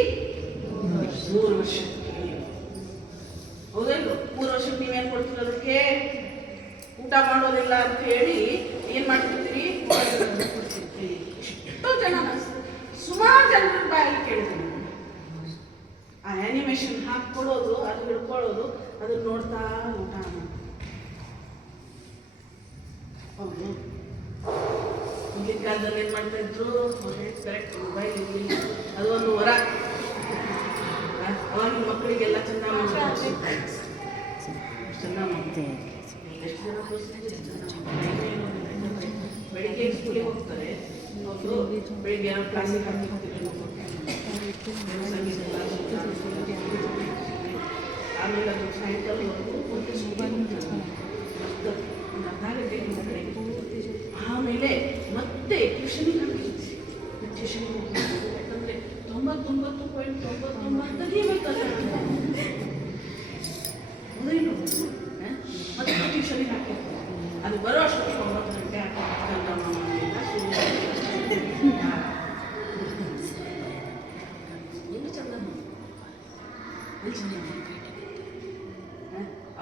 3 ವರ್ಷಕ್ಕೆ, ಹೌದಲ್ವ? 3 ವರ್ಷಕ್ಕೆ ನೀವೇನ್ ಕೊಡ್ತೀರ? ಅದಕ್ಕೆ ಊಟ ಮಾಡೋದಿಲ್ಲ ಅಂತ ಹೇಳಿ ಏನ್ ಮಾಡ್ತಿರ್ತೀರಿ? ಕೊಡ್ತಿರ್ತೀರಿ. ಎಷ್ಟೋ ಜನ, ಸುಮಾರು ಜನರ ಬಾಯಲ್ಲಿ ಕೇಳ್ತೀನಿ, ಆ ಆನಿಮೇಷನ್ ಹಾಕ್ಕೊಡೋದು, ಅದು ಹಿಡ್ಕೊಳ್ಳೋದು, ಅದನ್ನ ನೋಡ್ತಾ ಊಟ ಮಾಡೋದು. ಹೌದು, ಈಗಿನ ಕಾಲದಲ್ಲಿ ಏನ್ ಮಾಡ್ತಾ ಇದ್ರು? ಕರೆಕ್ಟ್, ಮೊಬೈಲ್ ಇರಲಿಲ್ಲ, ಅದು ಒಂದು ವರ. ಅವಾಗ ಮಕ್ಕಳಿಗೆಲ್ಲ ಚಂದ ಬೆಳಿಗ್ಗೆ ಸ್ಕೂಲಿಗೆ ಹೋಗ್ತಾರೆ, ಬೆಳಿಗ್ಗೆ ಕ್ಲಾಸಿಗೆ ಆಮೇಲೆ ಅದು ಸಾಯಂಕಾಲ ಆಮೇಲೆ ಮತ್ತೆ ಟ್ಯೂಷನ್ಗೆ ಹೋಗ್ತಾರೆ. ಯಾಕಂದ್ರೆ 99.99 ತೆಗಿಬೇಕಲ್ಲ, ಮತ್ತೆ ಟ್ಯೂಷನ್ಗೆ ಹಾಕಿರ್ತಾರೆ. ಅದು ಬರೋ ಅಷ್ಟೊತ್ತಿಗೆ 9 ಗಂಟೆ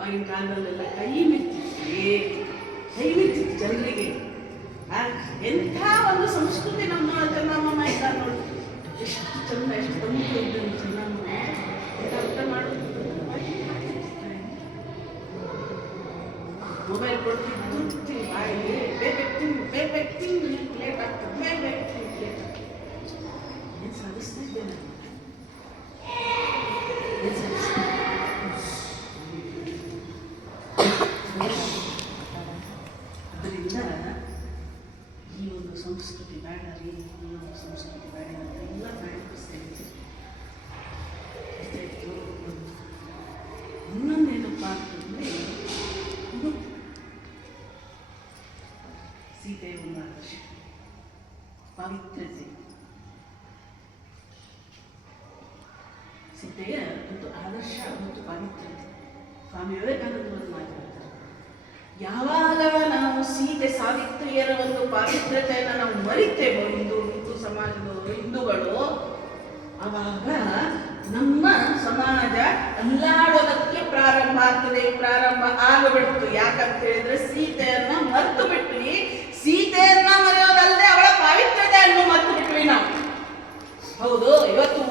ಆಗಿನ ಕಾಲದಲ್ಲೆಲ್ಲ ಕೈ ಮಿತ್ತಿತ್ತು ಜನರಿಗೆ. ಎಂಥ ಒಂದು ಸಂಸ್ಕೃತಿ ನಮ್ಮ ಚೆನ್ನಮ್ಮ ಇದ್ದ ನೋಡಿ, ಎಷ್ಟು ಚಂದ, ಎಷ್ಟು ತಂದು ಇದ್ದರು ಚೆನ್ನಮ್ಮ. ಅರ್ಥ ಮಾಡೋದು ಮೊಬೈಲ್ ಕೊಡ್ತಿದ್ದು ಬಾಯಿಗೆ ಬೇಬೇಕು ಲೇಟ್ ಆಗ್ತದೆ, ಲೇಟ್ ಆಗ್ತದೆ. ಏನು ಸಾಧಿಸ್ತಿದ್ದೇನೆ, ಅದರಿಂದ ಈ ಒಂದು ಸಂಸ್ಕೃತಿ ಬೇಡ ರೀ, ಈ ಒಂದು ಸಂಸ್ಕೃತಿ ಬೇಡ ಅಂತ ಎಲ್ಲ ಪ್ರಯತ್ನಿಸ್ತೇನೆ. ಇನ್ನೊಂದೇನಪ್ಪ ಅಂತಂದ್ರೆ, ಇದು ಸೀತೆಯ ಒಂದು ಆದರ್ಶ, ಪವಿತ್ರತೆ. ಸೀತೆಯ ಒಂದು ಆದರ್ಶ ಮತ್ತು ಪವಿತ್ರತೆ. ಸ್ವಾಮಿ ವಿವೇಕಾನಂದರು ಮಾತಾಡ್ತಾರೆ, ಯಾವಾಗ ನಾವು ಸೀತೆ ಸಾವಿತ್ರಿಯರ ಒಂದು ಪವಿತ್ರತೆಯನ್ನು ನಾವು ಮರಿತೇವೋ, ಹಿಂದೂ ಸಮಾಜದವರು, ಹಿಂದೂಗಳು, ಆವಾಗ ನಮ್ಮ ಸಮಾಜ ಅಲ್ಲಾಡೋದಕ್ಕೆ ಪ್ರಾರಂಭ ಆಗ್ತದೆ, ಪ್ರಾರಂಭ ಆಗಬಿಡ್ತು. ಯಾಕಂತ ಹೇಳಿದ್ರೆ ಸೀತೆಯನ್ನ ಮರೆತು ಬಿಟ್ವಿ. ಸೀತೆಯನ್ನ ಮರೆಯೋದಲ್ಲದೆ ಅವಳ ಪಾವಿತ್ರ್ಯತೆಯನ್ನು ಮರೆತು ಬಿಟ್ವಿ ನಾವು. ಹೌದು, ಇವತ್ತು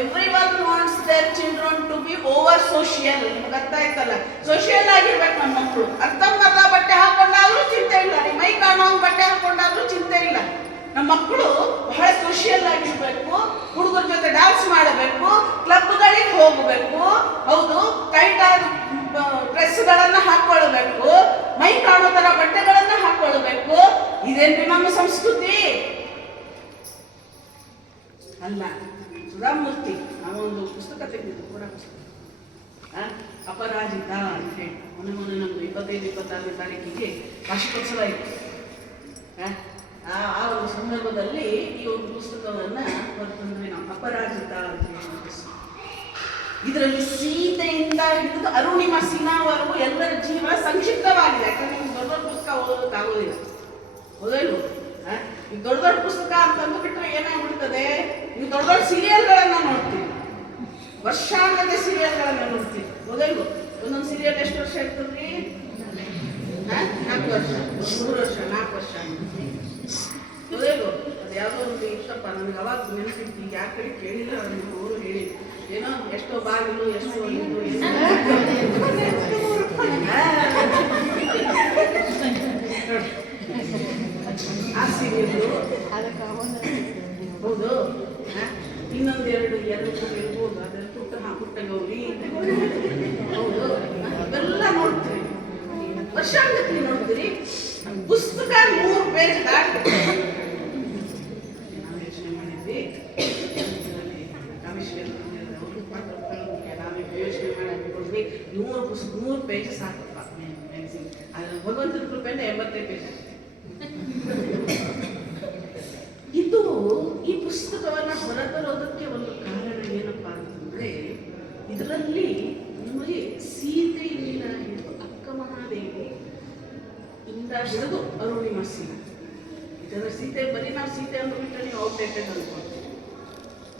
every one wants their children to be over social. ನಿಮಗರ್ಥ ನಮ್ಮ ಮಕ್ಕಳು ಬಹಳ ಸೋಷಿಯಲ್ ಆಗಿರ್ಬೇಕು, ಹುಡುಗರ ಜೊತೆ ಡ್ಯಾನ್ಸ್ ಮಾಡಬೇಕು, ಕ್ಲಬ್ಗಳಿಗೆ ಹೋಗಬೇಕು, ಹೌದು, ಟೈಟ್ ಆದ ಡ್ರೆಸ್ಗಳನ್ನ ಹಾಕೊಳ್ಬೇಕು, ಮೈ ಕಾಣೋ ತರ ಬಟ್ಟೆಗಳನ್ನ ಹಾಕೊಳ್ಬೇಕು. ಇದೇನ್ರಿ ನಮ್ಮ ಸಂಸ್ಕೃತಿ ಅಲ್ಲ. ಸುಧಾಮೂರ್ತಿ ನಾವೊಂದು ಪುಸ್ತಕ ತೆಗೆದಿದ್ದು ಕೂಡ ಪುಸ್ತಕ ಅಪರಾಜಿತ ಅಂತ ಹೇಳಿ ಮೊನ್ನೆ ನಮ್ದು 25-26ನೇ ತಾರೀಕಿಗೆ ವಾರ್ಷಿಕೋತ್ಸವ ಇತ್ತು. ಆ ಒಂದು ಸಂದರ್ಭದಲ್ಲಿ ಈ ಒಂದು ಪುಸ್ತಕವನ್ನ ಹೊರತಂದ್ವಿ ನಾವು, ಅಪರಾಜಿತ ಅಂತ ಹೇಳಿ. ಇದರಲ್ಲಿ ಸೀತೆಯಿಂದ ಹಿಡಿದು ಅರುಣಿಮ ಸಿನ್ಹಾವರೆಗೂ ಎಲ್ಲರ ಜೀವನ ಸಂಕ್ಷಿಪ್ತವಾಗಿದೆ. ಯಾಕಂದ್ರೆ ನಿಮ್ಗೆ ದೊಡ್ಡ ದೊಡ್ಡ ಪುಸ್ತಕ ಓದೋಕ್ಕಾಗೋದಿಲ್ಲ, ಓದೋಲ್ವ? ಈಗ ದೊಡ್ಡ ದೊಡ್ಡ ಪುಸ್ತಕ ಅಂತಂದು ಬಿಟ್ರೆ ಏನಾಗ್ಬಿಡ್ತದೆ, ನೀವು ದೊಡ್ಡ ದೊಡ್ಡ ಸೀರಿಯಲ್ಗಳನ್ನ ನೋಡ್ತೀವಿ, ವರ್ಷಾಂಗದ ಸೀರಿಯಲ್ಗಳನ್ನ ನೋಡ್ತೀವಿ, ಓದಲ್ವ? ಒಂದೊಂದು ಸೀರಿಯಲ್ ಎಷ್ಟು ವರ್ಷ ಇರ್ತದ್ರಿ? 4 ವರ್ಷ, 3 ವರ್ಷ, 4 ವರ್ಷ ಓದಲ್ವ? ಅದು ಯಾವುದೋ ಒಂದು ಇಷ್ಟಪ್ಪ ನನಗೆ ಅವಾಗ ನೆನಪಿತ್ತು, ಈಗ ಯಾರ ಕಡೆ ಕೇಳಿಲ್ಲ, ಅವರು ಹೇಳಿ ಏನೋ ಎಷ್ಟೋ ಬಾಗಿಲು ಎಷ್ಟೋ ಇದು ಆ ಸೀರಿಯಲ್ಲು ಹೌದು. ಇನ್ನೊಂದೆರಡು ಇರ್ಬೋದು, ಅದನ್ನು ಪುಟ್ಟ ಗೌರಿ ಹೌದು, ಇವೆಲ್ಲ ನೋಡ್ತೀರಿ, ವರ್ಷಾಂಗತಿ ನೋಡ್ತೀರಿ. ಪುಸ್ತಕ 3 ಪೇಜ್ ದಾಟಿ ನಾವು ಯೋಚನೆ ಮಾಡಿದ್ವಿ, ಯೋಚನೆ ಮಾಡಿದ್ವಿ 100 ಪೇಜ್ ಸಾಕಪ್ಪ ಮ್ಯಾಗಝಿನ್. ಅದ್ರ ಭಗವಂತನ ಕೃಪೆಯಿಂದ 80 ಪೇಜ್. ಇದು ಈ ಪುಸ್ತಕವನ್ನ ಹೊರತರೋದಕ್ಕೆ ಒಂದು ಕಾರಣ ಏನಪ್ಪಾ ಅಂತಂದ್ರೆ, ಇದರಲ್ಲಿ ನಿಮಗೆ ಸೀತೆಯಿಂದ ಹಿಡಿದು ಅಕ್ಕ ಮಹಾದೇವಿ ಇಂದ ಹಿಡಿದು ಅರುಣಿಮ ಸಿನ್ಹಾ, ಯಾಕಂದ್ರೆ ಸೀತೆ ಬರೀ ನಾವು ಸೀತೆ ಅಂದ್ಬಿಟ್ರೆ ನೀವು ಔಟ್ಡೇಟೆಡ್ ಅನ್ಕೊಳ್ತೀವಿ,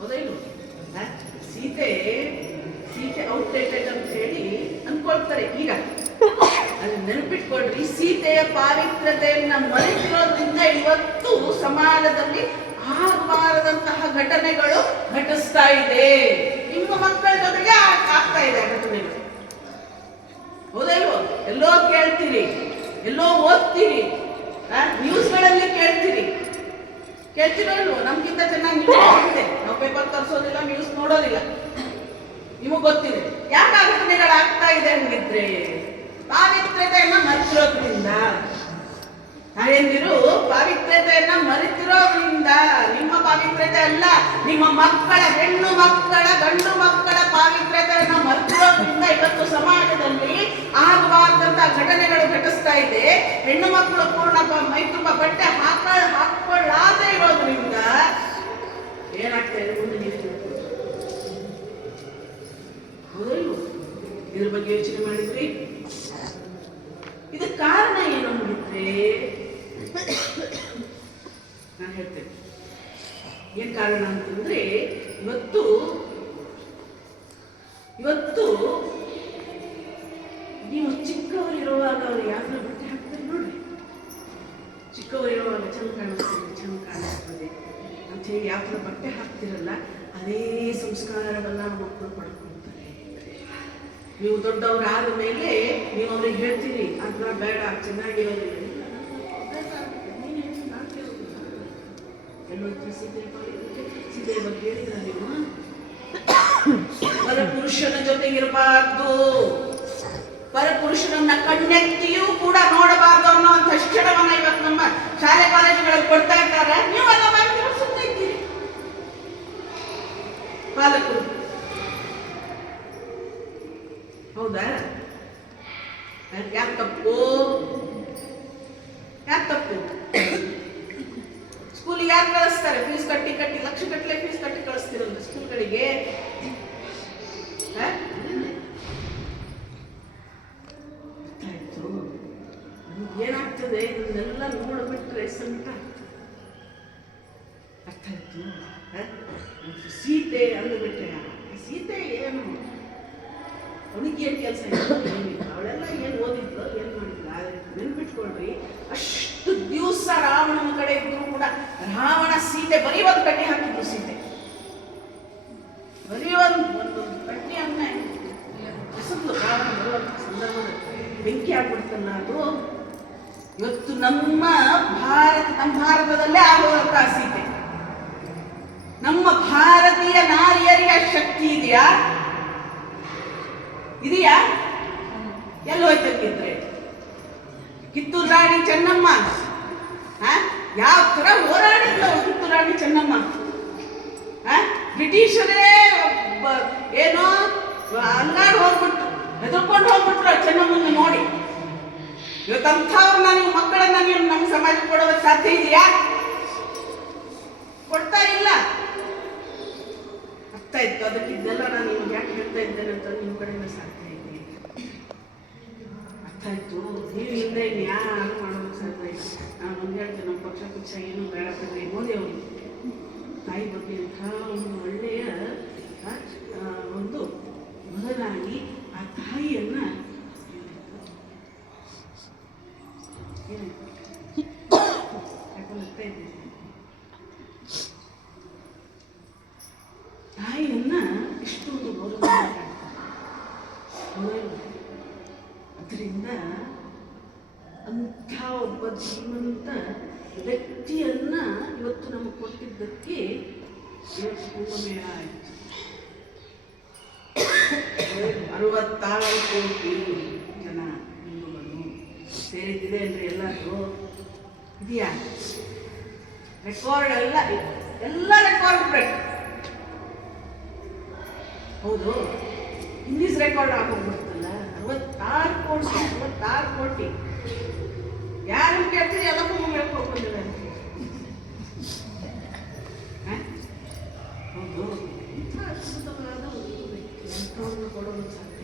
ಹೌದಾ ಇಲ್ವ? ಸೀತೆ ಔಟ್ಡೇಟೆಡ್ ಅಂತ ಹೇಳಿ ಅನ್ಕೊಳ್ತಾರೆ. ಈಗ ಅದನ್ನ ನೆನಪಿಟ್ಕೊಳ್ರಿ, ಸೀತೆಯ ಪಾವಿತ್ರ್ಯತೆಯನ್ನ ಮರೆತಿರೋದ್ರಿಂದ ಇವತ್ತು ಸಮಾಜದಲ್ಲಿ ಆಗಬಾರದಂತಹ ಘಟನೆಗಳು ಘಟಿಸ್ತಾ ಇದೆ. ನಿಮ್ಮ ಮಕ್ಕಳ ಜೊತೆಗೆ ಆಗ್ತಾ ಇದೆ ಘಟನೆಗಳು, ಹೌದಲ್ವೋ? ಎಲ್ಲೋ ಕೇಳ್ತೀರಿ, ಎಲ್ಲೋ ಓದ್ತೀರಿ, ನ್ಯೂಸ್ಗಳಲ್ಲಿ ಕೇಳ್ತಿರೋ ಇಲ್ವೋ? ನಮ್ಗಿಂತ ಚೆನ್ನಾಗಿ ನ್ಯೂಸ್ ಗೊತ್ತಿದೆ, ನಾವು ಪೇಪರ್ ತರಿಸೋದಿಲ್ಲ, ನ್ಯೂಸ್ ನೋಡೋದಿಲ್ಲ, ನಿಮಗ್ ಗೊತ್ತಿದೆ. ಯಾಕೆ ಘಟನೆಗಳಾಗ್ತಾ ಇದೆ ಹಂಗಿದ್ರೆ? ಪಾವಿತ್ರ್ಯತೆಯನ್ನ ಮರೆತಿರೋದ್ರಿಂದ. ನಾವೇಂದಿರು ಪಾವಿತ್ರ್ಯತೆಯನ್ನ ಮರೆತಿರೋದ್ರಿಂದ. ನಿಮ್ಮ ಪಾವಿತ್ರ್ಯತೆ ಅಲ್ಲ, ನಿಮ್ಮ ಮಕ್ಕಳ, ಹೆಣ್ಣು ಮಕ್ಕಳ, ಗಂಡು ಮಕ್ಕಳ ಪಾವಿತ್ರ್ಯತೆಯನ್ನ ಮರೆತಿರೋದ್ರಿಂದ ಇವತ್ತು ಸಮಾಜದಲ್ಲಿ ಆಗಬಾರ್ದಂತ ಘಟನೆಗಳು ಘಟಿಸ್ತಾ ಇದೆ. ಹೆಣ್ಣು ಮಕ್ಕಳು ಪೂರ್ಣ ಮೈ ತುಂಬ ಬಟ್ಟೆ ಹಾಕೊಳ್ಳಾದೇ ಇರೋದ್ರಿಂದ ಏನಾಗ್ತಾ ಇದೆ ಮುಂದೆ ನೀವು ಇದ್ರ ಬಗ್ಗೆ ಯೋಚನೆ ಮಾಡಿದ್ರಿ? ಇದಕ್ಕೆ ಕಾರಣ ಏನು ಅಂದಿದ್ರೆ ನಾನು ಹೇಳ್ತೇನೆ. ಏನ್ ಕಾರಣ ಅಂತಂದ್ರೆ, ಇವತ್ತು ನೀವು ಚಿಕ್ಕವರಿರುವಾಗ ಅವ್ರು ಯಾವ್ದು ಬಟ್ಟೆ ಹಾಕ್ತಾರೆ ನೋಡ್ರಿ, ಚಿಕ್ಕವರಿರುವಾಗ ಚಂದ ಕಾಣಿಸ್ತದೆ ಅಂತ ಹೇಳಿ ಯಾವ್ದು ಬಟ್ಟೆ ಹಾಕ್ತಿರಲ್ಲ, ಅದೇ ಸಂಸ್ಕಾರವನ್ನ ಮಕ್ಕಳು ಪಡ್ಕೊಳ್ತಾರೆ. ನೀವು ದೊಡ್ಡವರಾದ ಮೇಲೆ ನೀವು ಅವ್ರಿಗೆ ಹೇಳ್ತೀರಿ ಅದನ್ನ ಬೇಡ, ಚೆನ್ನಾಗಿರೋದಿಲ್ಲ. ಸೀತೆ ಬಗ್ಗೆ ಹೇಳಿದ್ರ ನೀವು? ಪರಪುರುಷನ ಜೊತೆಗಿರಬಾರ್ದು, ಪರಪುರುಷನನ್ನ ಕಣ್ಣೆತ್ತಿಯೂ ಕೂಡ ನೋಡಬಾರ್ದು ಅನ್ನೋ ತಕ್ಷಣವನ್ನ ಇವತ್ತು ನಮ್ಮ ಶಾಲೆ ಕಾಲೇಜುಗಳಲ್ಲಿ ಕೊಡ್ತಾ ಇದ್ದಾರೆ. ನೀವೆಲ್ಲ ಸುಮ್ಮನೆ ಇದ್ದೀರಿ ಪಾಲಕರು, ಹೌದಾ? ಯಾಕೆ ತಪ್ಪು? ಸ್ಕೂಲಿಗೆ ಯಾರು ಕಳಿಸ್ತಾರೆ? ಫೀಸ್ ಕಟ್ಟಿ ಲಕ್ಷ ಗಟ್ಟಲೆ ಫೀಸ್ ಕಟ್ಟಿ ಕಳಿಸ್ತಿರಲ್ಲ ಸ್ಕೂಲ್ಗಳಿಗೆ. ಏನಾಗ್ತದೆ ಇದನ್ನೆಲ್ಲ ನೋಡ್ಬಿಟ್ರೆ ಸಂಕಟ. ಅರ್ಥ ಆಯ್ತು? ಸೀತೆ ಅಂದ್ಬಿಟ್ರೆ ಸೀತೆ ಏನು ಅವನಿಗೆ ಏನು ಕೆಲಸ ಏನಿಲ್ಲ, ಅವಳೆಲ್ಲ ಏನು ಓದಿದ್ಲು ಏನು ಮಾಡಿದ್ಲು. ಆದರೆ ನೆನ್ಪಿಟ್ಕೊಳ್ರಿ, ಅಷ್ಟು ದಿವಸ ರಾವಣನ ಕಡೆ ಇದ್ರು ಕೂಡ ರಾವಣ ಸೀತೆ ಬರೀ ಒಂದು ಕಡ್ಡಿ ಹಾಕಿದ್ರು. ಸೀತೆ ಬರೀ ಒಂದು ಕಡ್ಡಿಯನ್ನ ಎಸೆದ್ಲು. ರಾವಣ ಬರುವಂಥ ಸಂದರ್ಭದಲ್ಲಿ ಬೆಂಕಿ ಆಗ್ಬಿಡ್ತಲ್ಲ, ಅದು ಇವತ್ತು ನಮ್ಮ ಭಾರತದಲ್ಲೇ ಆಗುವಂತಹ ಸೀತೆ. ನಮ್ಮ ಭಾರತೀಯ ನಾರಿಯರಿಗೆ ಆ ಶಕ್ತಿ ಇದೆಯಾ? ಎಲ್ಲಿ ಹೋಯ್ತಕ್ಕಿದ್ರೆ ಕಿತ್ತೂರು ರಾಣಿ ಚೆನ್ನಮ್ಮ ಯಾವ ತರ ಹೋರಾಡಿದ್ಲ ಕಿತ್ತೂರು ರಾಣಿ ಚೆನ್ನಮ್ಮ. ಬ್ರಿಟಿಷರೇ ಏನೋ ಅಲ್ಲಾಡ್ ಹೋಗ್ಬಿಟ್ರು, ಹೆದರ್ಕೊಂಡು ಹೋಗ್ಬಿಟ್ರು ಚೆನ್ನಮ್ಮನ ನೋಡಿ. ಇವತ್ತಂಥವ್ರನ್ನ ನೀವು ಮಕ್ಕಳನ್ನ ನೀವು ನಮ್ಮ ಸಮಾಜಕ್ಕೆ ಕೊಡೋದಕ್ಕೆ ಸಾಧ್ಯ ಇದೆಯಾ? ಕೊಡ್ತಾ ಇಲ್ಲ. ಅರ್ಥ ಇತ್ತು. ಅದಕ್ಕೆ ಇದೆಲ್ಲ ನಾನು ನಿಮ್ಗೆ ಯಾಕೆ ಹೇಳ್ತಾ ಇದ್ದೇನೆ ಅಂತ ನಿಮ್ಮ ಕಡೆಯಿಂದ ಸಾಧ್ಯ ಇದೆ. ಅರ್ಥ ಆಯ್ತು. ನೀವು ಹಿಂದೆ ಯಾರು ಮಾಡೋದಕ್ಕೆ ಸಾಧ್ಯ ಇಲ್ಲ. ನಾನು ಒಂದು ಹೇಳ್ತೇನೆ, ನಮ್ಮ ಪಕ್ಷ ಏನು ಬೇಡ ಬಿಡ್ರಿ. ಮೋದಿ ಅವರು ತಾಯಿ ಬಗ್ಗೆ ಅಂಥ ಒಂದು ಒಳ್ಳೆಯ ಒಂದು ಮೊದಲಾಗಿ ಆ ತಾಯಿಯನ್ನ ತಾಯಿಯನ್ನ ಇಷ್ಟೊಂದು ಗೌರವ ಅದರಿಂದ ಅಂಥ ಒಬ್ಬ ಜೀವಂತ ವ್ಯಕ್ತಿಯನ್ನ ಇವತ್ತು ನಮಗೆ ಕೊಟ್ಟಿದ್ದಕ್ಕೆ ಇವತ್ತು ಕುಂಭಮೇಳ ಆಯಿತು. 66 ಕೋಟಿ ಜನ ಹಿಂದೂಗಳು ಸೇರಿದ್ದಿದೆ ಅಂದರೆ ಎಲ್ಲರೂ ಇದೆಯಾ? ರೆಕಾರ್ಡ್ ಎಲ್ಲ ರೆಕಾರ್ಡ್ ಬ್ರೇಕ್. ಹೌದು, ಇಂಗ್ಲೀಷ್ ರೆಕಾರ್ಡ್ ಆಗೋಗ್ಬಿಡ್ತಲ್ಲ. 66 ಕೋಟಿ ಯಾರು ಕೇಳ್ತೀರಿ? ಎಲ್ಲ ಕುಂಭಮೇಳಕ್ಕೆ ಹೋಗ್ಬಂದಿಲ್ಲ ಅಂತ. ಹೌದು, ಇಂಥ ಅದ್ಭುತವಾದ ಅಂಥವ್ರನ್ನ ಕೊಡೋದು ಸಾಧ್ಯ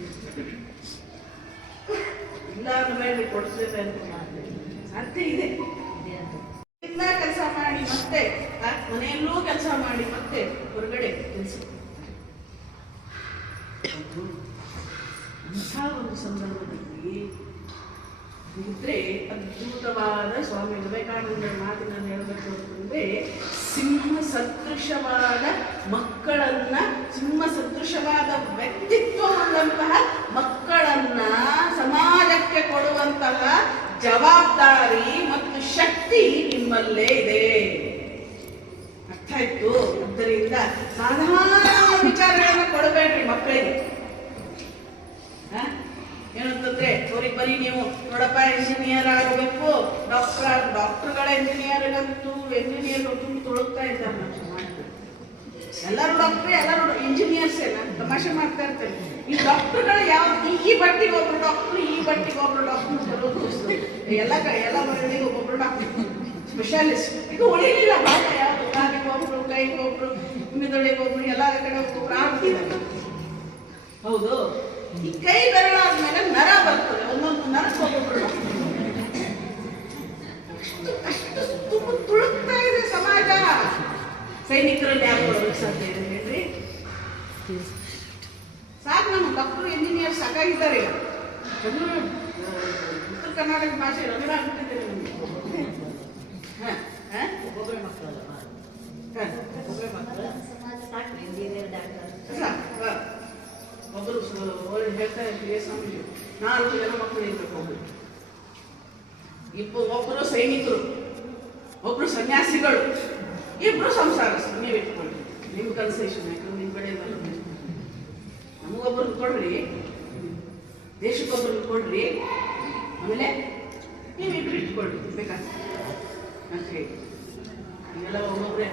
ಇಲ್ಲ. ಮೇಲೆ ಕೊಡ್ತೇವೆ ಅಂತ ಸಾಧ್ಯ ಇದೆ. ಎಲ್ಲ ಕೆಲಸ ಮಾಡಿ ಮತ್ತೆ ಮನೆಯಲ್ಲೂ ಕೆಲಸ ಮಾಡಿ ಮತ್ತೆ ಹೊರಗಡೆ ಕೆಲಸ ಅಂಥ ಒಂದು ಸಂದರ್ಭದಲ್ಲಿ ಇದ್ರೆ ಅದ್ಭುತವಾದ ಸ್ವಾಮಿ ವಿವೇಕಾನಂದರ ಮಾತಿನಲ್ಲಿ ಹೇಳಬೇಕು ಅಂತಂದ್ರೆ, ಸಿಂಹ ಸದೃಶವಾದ ಮಕ್ಕಳನ್ನ, ಸಿಂಹ ಸದೃಶವಾದ ವ್ಯಕ್ತಿತ್ವವುಳ್ಳಂತಹ ಮಕ್ಕಳನ್ನ ಸಮಾಜಕ್ಕೆ ಕೊಡುವಂತಹ ಜವಾಬ್ದಾರಿ ಮತ್ತು ಶಕ್ತಿ ನಿಮ್ಮಲ್ಲೇ ಇದೆ. ಅರ್ಥ ಆಯ್ತು? ಆದ್ದರಿಂದ ಸಾಧಾರಣ ವಿಚಾರಗಳನ್ನು ಕೊಡಬೇಡ್ರಿ ಮಕ್ಕಳಿಗೆ. ಏನಂತಂದ್ರೆ ಅವ್ರಿಗೆ ಬರೀ ನೀವು ನೋಡಪ್ಪ ಇಂಜಿನಿಯರ್ ಆಗಬೇಕು, ಡಾಕ್ಟರ್ಗಳ ಇಂಜಿನಿಯರ್ಗಂತೂ ಇಂಜಿನಿಯರ್ ತೊಳಗ್ತಾ ಇದ್ದಾರೆ ನಮ್ಮ ಸಮಾಜದಲ್ಲಿ. ಎಲ್ಲರೂ ಡಾಕ್ಟ್ರೇ, ಎಲ್ಲರೂ ಇಂಜಿನಿಯರ್ಸ್. ನಾನು ತಮಾಷೆ ಮಾಡ್ತಾ ಇರ್ತೇನೆ. ಈ ಡಾಕ್ಟರ್ಗಳು ಯಾವ ಈ ಬಟ್ಟಿಗೆ ಒಬ್ರು ಡಾಕ್ಟ್ರು, ಈ ಬಟ್ಟಿಗೆ ಒಬ್ರು ಡಾಕ್ಟರ್ ಬರೋದು ಎಲ್ಲ ಮನೆಗಳಿಗೆ ಒಬ್ಬೊಬ್ರು ಡಾಕ್ಟರ್ ಸ್ಪೆಷಲಿಸ್ಟ್. ಈಗ ಉಳಿಲಿಲ್ಲ ಭಾಗ ಯಾವುದು, ಕಾಲಿಗೆ ಒಬ್ರು, ಕೈಗೆ ಒಬ್ರು, ಮಿದುಳಿಗೆ ಒಬ್ರು, ಎಲ್ಲರ ಕಡೆ ಒಬ್ಬೊಬ್ರು ಆಗ್ತಿದ್ದಾರೆ. ಹೌದು, ಈ ಕೈ ಬೆರಳಾದ್ಮೇಲೆ ನರ ಬರ್ತದೆ, ಒಂದೊಂದು ನರಕ್ಕೆ ಒಬ್ಬೊಬ್ರು. ಅಷ್ಟು ತುಳುಕ್ತಾ ಇದೆ ಸಮಾಜ. ಸೈನಿಕರಲ್ಲಿ ಯಾರು ಬರೋದಕ್ಕೆ ಸಾಧ್ಯ ಇದೆ ಹೇಳ್ರಿ? ಸಾಕು, ನಮ್ಮ ಡಾಕ್ಟರ್ ಇಂಜಿನಿಯರ್ ಸಾಕಾಗಿದ್ದಾರೆ. ಉತ್ತರ ಕರ್ನಾಟಕ ಭಾಷೆ ರಗಡ ಆಗ್ಬಿಟ್ಟಿದೆ ನಿಮಗೆ. ಒಬ್ಬೊಬ್ಬರೇ ಮಕ್ಕಳಲ್ಲ, ಒಬ್ಬರೇ ಮಕ್ಕಳು ಒಬ್ಬರು ಹೇಳ್ತಾ ಇರ್ತೀವಿ, 4 ಜನ ಮಕ್ಕಳು ಇರ್ಬೇಕು. ಒಬ್ಬರು ಸೈನಿಕರು, ಒಬ್ರು ಸನ್ಯಾಸಿಗಳು, ಇಬ್ರು ಸಂಸಾರಸ್ಥರು. ನೀವು ಇಟ್ಕೊಳ್ಳಿ, ನಿಮ್ಮ ಕನ್ಸೇಷನ್. ಯಾಕಂದ್ರೆ ನಿಮ್ಮ ಕಡೆ ನಮಗೊಬ್ಬರು ಕೊಡ್ರಿ, ದೇಶಕ್ಕೊಬ್ಬರು ಕೊಡ್ರಿ, ಆಮೇಲೆ ನೀವಿಬ್ರು ಇಟ್ಕೊಳ್ರಿ ಬೇಕಾಗ್ತದೆ ಅಂತ ಹೇಳಿ. ಇವೆಲ್ಲ ಒಬ್ಬೊಬ್ಬರೇ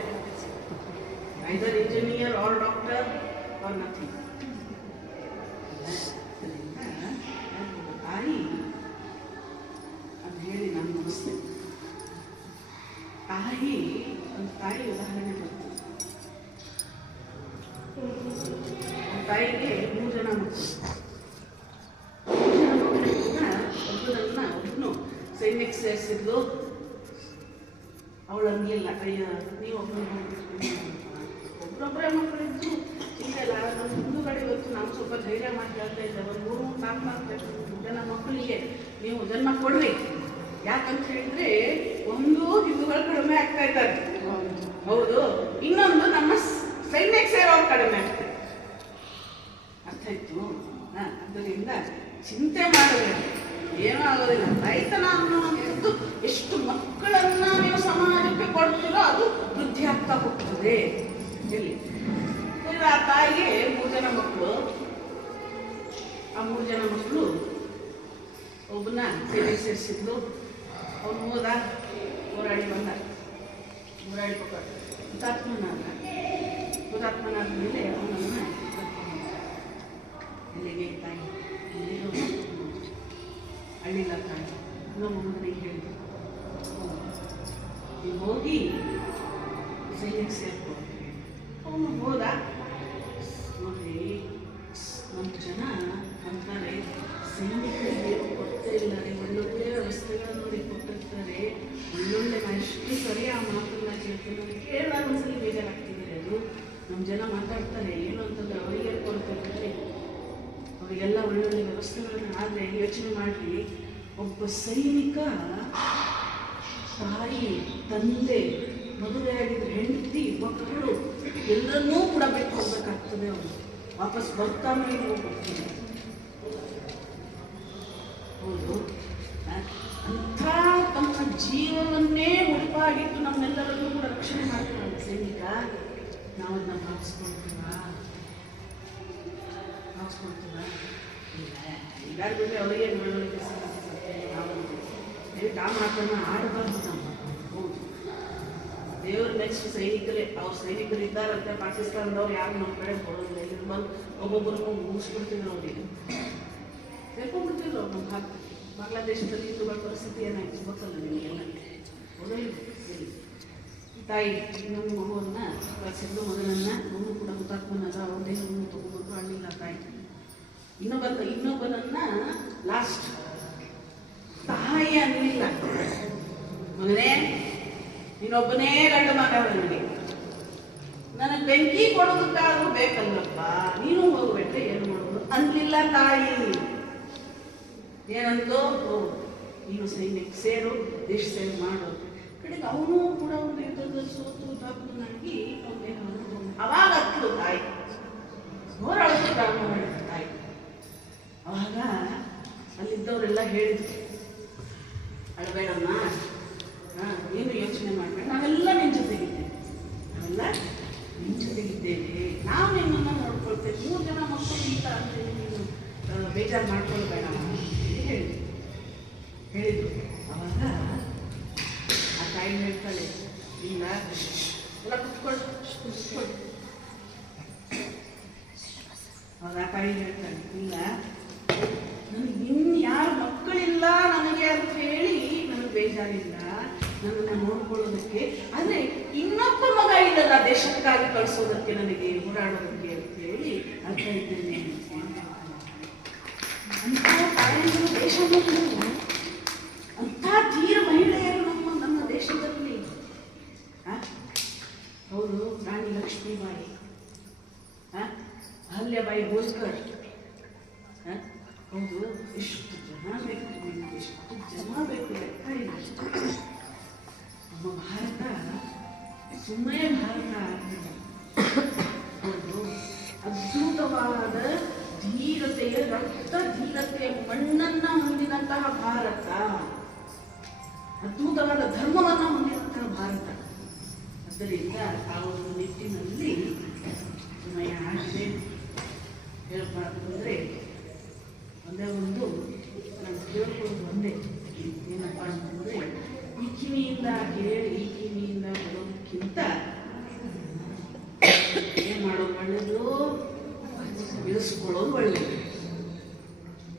either engineer or doctor or nothing. ತಾಯಿ ಅಂತ ಹೇಳಿ ನಾನು ಮುಗಿಸ್ತೇನೆ. ತಾಯಿ ಉದಾಹರಣೆ ಬರ್ತದೆ. ತಾಯಿಗೆ 3 ಜನ ಮಕ್ಕಳು. ಒಬ್ಬನು ಸೈನ್ಯಕ್ಕೆ ಸೇರಿಸಿದ್ಲು. ಅವಳು ಹಂಗಿಲ್ಲ, ಅಯ್ಯ ನೀವು ಒಬ್ಬರೊಬ್ಬರೇ ಮಕ್ಕಳಿದ್ದು ಇಲ್ಲ. ನಮ್ಮ ಮುಂದುಗಡೆ ಇವತ್ತು ನಾವು ಸ್ವಲ್ಪ ಧೈರ್ಯ ಮಾಡಿ ಹೇಳ್ತಾ ಇದ್ದೇವೆ. 3-4 ಜನ ಮಕ್ಕಳಿಗೆ ನೀವು ಜನ್ಮ ಕೊಡ್ರಿ. ಯಾಕಂತ ಹೇಳಿದ್ರೆ, ಒಂದು ಹಿಂದೂಗಳು ಕಡಿಮೆ ಆಗ್ತಾ ಇದ್ದಾರೆ, ಹೌದು. ಇನ್ನೊಂದು ನಮ್ಮ ಸೈನ್ಯಕ್ಕೆ ಸೇರೋರು ಕಡಿಮೆ ಆಗ್ತಾರೆ. ಅರ್ಥ ಆಯ್ತು? ಅದರಿಂದ ಚಿಂತೆ ಮಾಡಬೇಕು, ಏನೂ ಆಗೋದಿಲ್ಲ. ರೈತನ ಅನ್ನುವಂಥದ್ದು ಆಗದೆ ಎಲ್ಲಿ ಆ ತಾಯಿಗೆ 3 ಜನ ಮಕ್ಕಳು. ಆ 3 ಜನ ಮಕ್ಕಳು ಒಬ್ಬನ ಸೇವೆ ಸೇರಿಸಿದ್ಲು. ಅವನು ಹೋದ, ಹೋರಾಡಿ ಬಂದ, ಹೋರಾಡಿ ಹುತಾತ್ಮನಾದ ಮೇಲೆ ಅವನನ್ನು ಎಲ್ಲಿಗೆ ತಾಯಿ ಅಳ್ಳಿಲ್ಲ ತಾಯಿ ನಮ್ಮ ಮಗನಿಗೆ ಹೇಳಿದ್ರು, ನೀವು ಹೋಗಿ ಸೈನ್ಯಕ್ಕೆ ಸೇರ್ಕೊ. ಅವನು ಹೋದ. ನೋಡಿ, ನಮ್ಮ ಜನ ಅಂತಾರೆ ಸೈನಿಕರಿಗೆ ಕೊಡ್ತಾ ಇಲ್ಲ ರೀ, ಒಳ್ಳೊಳ್ಳೆ ವ್ಯವಸ್ಥೆಗಳನ್ನು ನೋಡಿ ಕೊಟ್ಟಿರ್ತಾರೆ, ಒಳ್ಳೊಳ್ಳೆ ಎಷ್ಟು ಸರಿ ಆ ಮಾತನ್ನ ಕೇಳ್ತಾರೆ. ಕೇಳಿದಾಗ ಒಂದ್ಸಲಿ ಬೇಜಾರಾಗ್ತಿದ್ದಾರೆ. ಅದು ನಮ್ಮ ಜನ ಮಾತಾಡ್ತಾರೆ ಏನು ಅಂತಂದ್ರೆ ಅವರಿಗೆ ಕೊಡ್ತಾರೆ, ಅವರಿಗೆಲ್ಲ ಒಳ್ಳೊಳ್ಳೆ ವ್ಯವಸ್ಥೆಗಳನ್ನು. ಆದರೆ ಯೋಚನೆ ಮಾಡಿ, ಒಬ್ಬ ಸೈನಿಕ ತಾಯಿ, ತಂದೆ, ಮದುವೆಯಾಗಿದ್ದರೆ ಹೆಂಡತಿ, ಮಕ್ಕಳು ಎಲ್ಲರನ್ನೂ ಕೂಡ ಬಿಟ್ಟು ಹೋಗ್ಬೇಕಾಗ್ತದೆ. ಅವರು ವಾಪಸ್ ಬರ್ತಾನೆ ಹೋಗ್ಬಿಡ್ತಾರೆ. ಹೌದು, ಅಂಥ ತಮ್ಮ ಜೀವವನ್ನೇ ಮುಡಿಪಾಗಿಟ್ಟು ನಮ್ಮೆಲ್ಲರನ್ನೂ ಕೂಡ ರಕ್ಷಣೆ ಮಾಡ್ತಾರಲ್ಲ ಸೈನಿಕ. ನಾವು ಅದನ್ನ ಭಾವಿಸ್ಕೊಳ್ತೀವ? ಇಲ್ಲ, ಎಲ್ಲಾರ ಬಿಟ್ಟರೆ ಅವರಿಗೆ ನೋಡೋದಕ್ಕೆ ನಾವು ಆ ಮಾತನ್ನು ಆಡಬಾರ್ದು ನಮ್ಮ. ಹೌದು, ದೇವ್ರ ನೆಕ್ಸ್ಟ್ ಸೈನಿಕರೇ. ಅವ್ರ ಸೈನಿಕರು ಇದ್ದಾರಂತೆ ಪಾಕಿಸ್ತಾನದವ್ರು, ಯಾರು ನಮ್ಮ ಕಡೆ ಕೊಡೋದಿಲ್ಲ. ಇಲ್ಲಿ ಬಂದು ಒಬ್ಬೊಬ್ಬರು ಮುಗಿಸ್ಬಿಡ್ತಿದ್ರು, ಅವರಿಗೆ ಸೇರ್ಕೊಂಡ್ಬಿಡ್ತಿದ್ರು. ನಮ್ಮ ಬಾಂಗ್ಲಾದೇಶದಲ್ಲಿ ಹಿಂದೂಗಳ ಪರಿಸ್ಥಿತಿ ಏನಾಯ್ತು ಗೊತ್ತಲ್ಲ ನಿಮಗೆಲ್ಲ. ತಾಯಿ ನಮ್ಮ ಮಗುವನ್ನು ಕಳಿಸಿದ್ದು, ಮಗನನ್ನು, ಮಗು ಕೂಡ ಹುತಾತ್ಮನಾದ, ಅವ್ರ ದೇಹವನ್ನು ತಗೊಂಡ್ಬಂದು ಅಣ್ಣಿಲ್ಲ ತಾಯಿ. ಇನ್ನೊಬ್ಬನನ್ನ ಲಾಸ್ಟ್ ತಾಯಿ ಅನ್ನಲಿಲ್ಲ, ಮಗನೇ ನೀನೊಬ್ಬನೇ ಗಂಡ ಮಗ, ನನಗೆ ಬೆಂಕಿ ಕೊಡೋದಕ್ಕಾದ್ರೂ ಬೇಕಲ್ಲಪ್ಪ, ನೀನು ಹೋಗ್ಬೇಕ, ಏನು ಮಾಡೋದು ಅನ್ಲಿಲ್ಲ ತಾಯಿ. ಏನಂತೋ, ನೀನು ಸೈನ್ಯಕ್ಕೆ ಸೇರು, ದೇಶ ಸೇವೆ ಮಾಡು. ಕಡೆಗೆ ಅವನು ಕೂಡ ಒಂದು ಯುದ್ಧದಲ್ಲಿ ಸೋತು ಹುತಾತ್ಮನಾಗಿ ಅವಾಗ ಹತ್ತಲು ತಾಯಿ, ಹೋರಾಡೋದು ಪ್ರಾರಂಭ ಮಾಡಿದ ತಾಯಿ. ಅವಾಗ ಅಲ್ಲಿದ್ದವರೆಲ್ಲ ಹೇಳಿದ್ರು, ಅಳಬೇಡಮ್ಮ, ಏನು ಯೋಚನೆ ಮಾಡಬೇಡ, ನಾವೆಲ್ಲ ನಿನ್ನ ಜೊತೆಗಿದ್ದೇವೆ, ನಾವೆಲ್ಲ ನಿನ್ನ ಜೊತೆಗಿದ್ದೇವೆ, ನಾವು ನಿನ್ನನ್ನು ನೋಡ್ಕೊಳ್ತೇವೆ, 3 ಜನ ಮಕ್ಕಳು ಇಲ್ಲ ಅಂತೇಳಿ ನೀನು ಬೇಜಾರು ಮಾಡ್ಕೊಳ್ಬೇಡ ಅಂತ ಹೇಳಿದ್ರು. ಅವಾಗ ಆ ತಾಯಿ ಹೇಳ್ತಾಳೆ, ಇಲ್ಲ ಎಲ್ಲ ಕುತ್ಕೊಂಡು. ಅವಾಗ ಆ ತಾಯಿ ಹೇಳ್ತಾಳೆ, ಇಲ್ಲ ನನಗೆ ಇನ್ಯಾರು ಮಕ್ಕಳಿಲ್ಲ ನನಗೆ ಅಂತ ಹೇಳಿ ನನಗೆ ಬೇಜಾರಿಲ್ಲ, ನನ್ನನ್ನು ನೋಡ್ಕೊಳ್ಳೋದಕ್ಕೆ. ಆದರೆ ಇನ್ನೊಬ್ಬ ಮಗ ಇಲ್ಲದ ದೇಶಕ್ಕಾಗಿ ಕಳಿಸೋದಕ್ಕೆ, ನನಗೆ ಹೋರಾಡೋದಕ್ಕೆ ಅಂತ ಹೇಳಿ ಅರ್ಥ ಇದ್ದೇನೆ. ಅಂಥ ತಾಯಿಗಳು ದೇಶ, ಅಂಥ ಧೀರ ಮಹಿಳೆಯರು ನಮ್ಮ ದೇಶದಲ್ಲಿ. ಹೌದು, ರಾಣಿ ಲಕ್ಷ್ಮೀಬಾಯಿ, ಅಹಲ್ಯಾಬಾಯಿ ಹೋಲ್ಕರ್, ಹೌದು, ಎಷ್ಟು ಜನ ಬೇಕು, ಎಷ್ಟು ಜನ ಬೇಕು ಲೆಕ್ಕ ಇಲ್ಲ. ನಮ್ಮ ಭಾರತ ಸುಮ್ಮನೆ ಭಾರತ ಆಗಿಲ್ಲ. ಹೌದು, ಅದ್ಭುತವಾದ ಧೀರತೆಯ, ರಕ್ತ ಧೀರತೆಯ ಮಣ್ಣನ್ನ ಹೊಂದಿದಂತಹ ಭಾರತ, ಅದ್ಭುತವಾದ ಧರ್ಮವನ್ನು ಹೊಂದಿದಂತಹ ಭಾರತ. ಆದ್ದರಿಂದ ಆ ಒಂದು ನಿಟ್ಟಿನಲ್ಲಿ ಸಮಯ ಆಗಿದೆ. ಹೇಳ್ಬಾರ್ದಂದ್ರೆ ಒಂದೇ ಒಂದು ನಾನು ಕೇಳ್ಕೊಳ್ಳೋದು ಒಂದೇ, ಏನಪ್ಪ ಅಂತಂದರೆ, ಈ ಕಿವಿಯಿಂದ ಕೇಳಿ ಈ ಕಿವಿಯಿಂದ ಬರೋದಕ್ಕಿಂತ ಏನು ಮಾಡೋದು ಒಳ್ಳೆಯದು, ಬೆಳೆಸ್ಕೊಳ್ಳೋದು ಒಳ್ಳೆಯದು.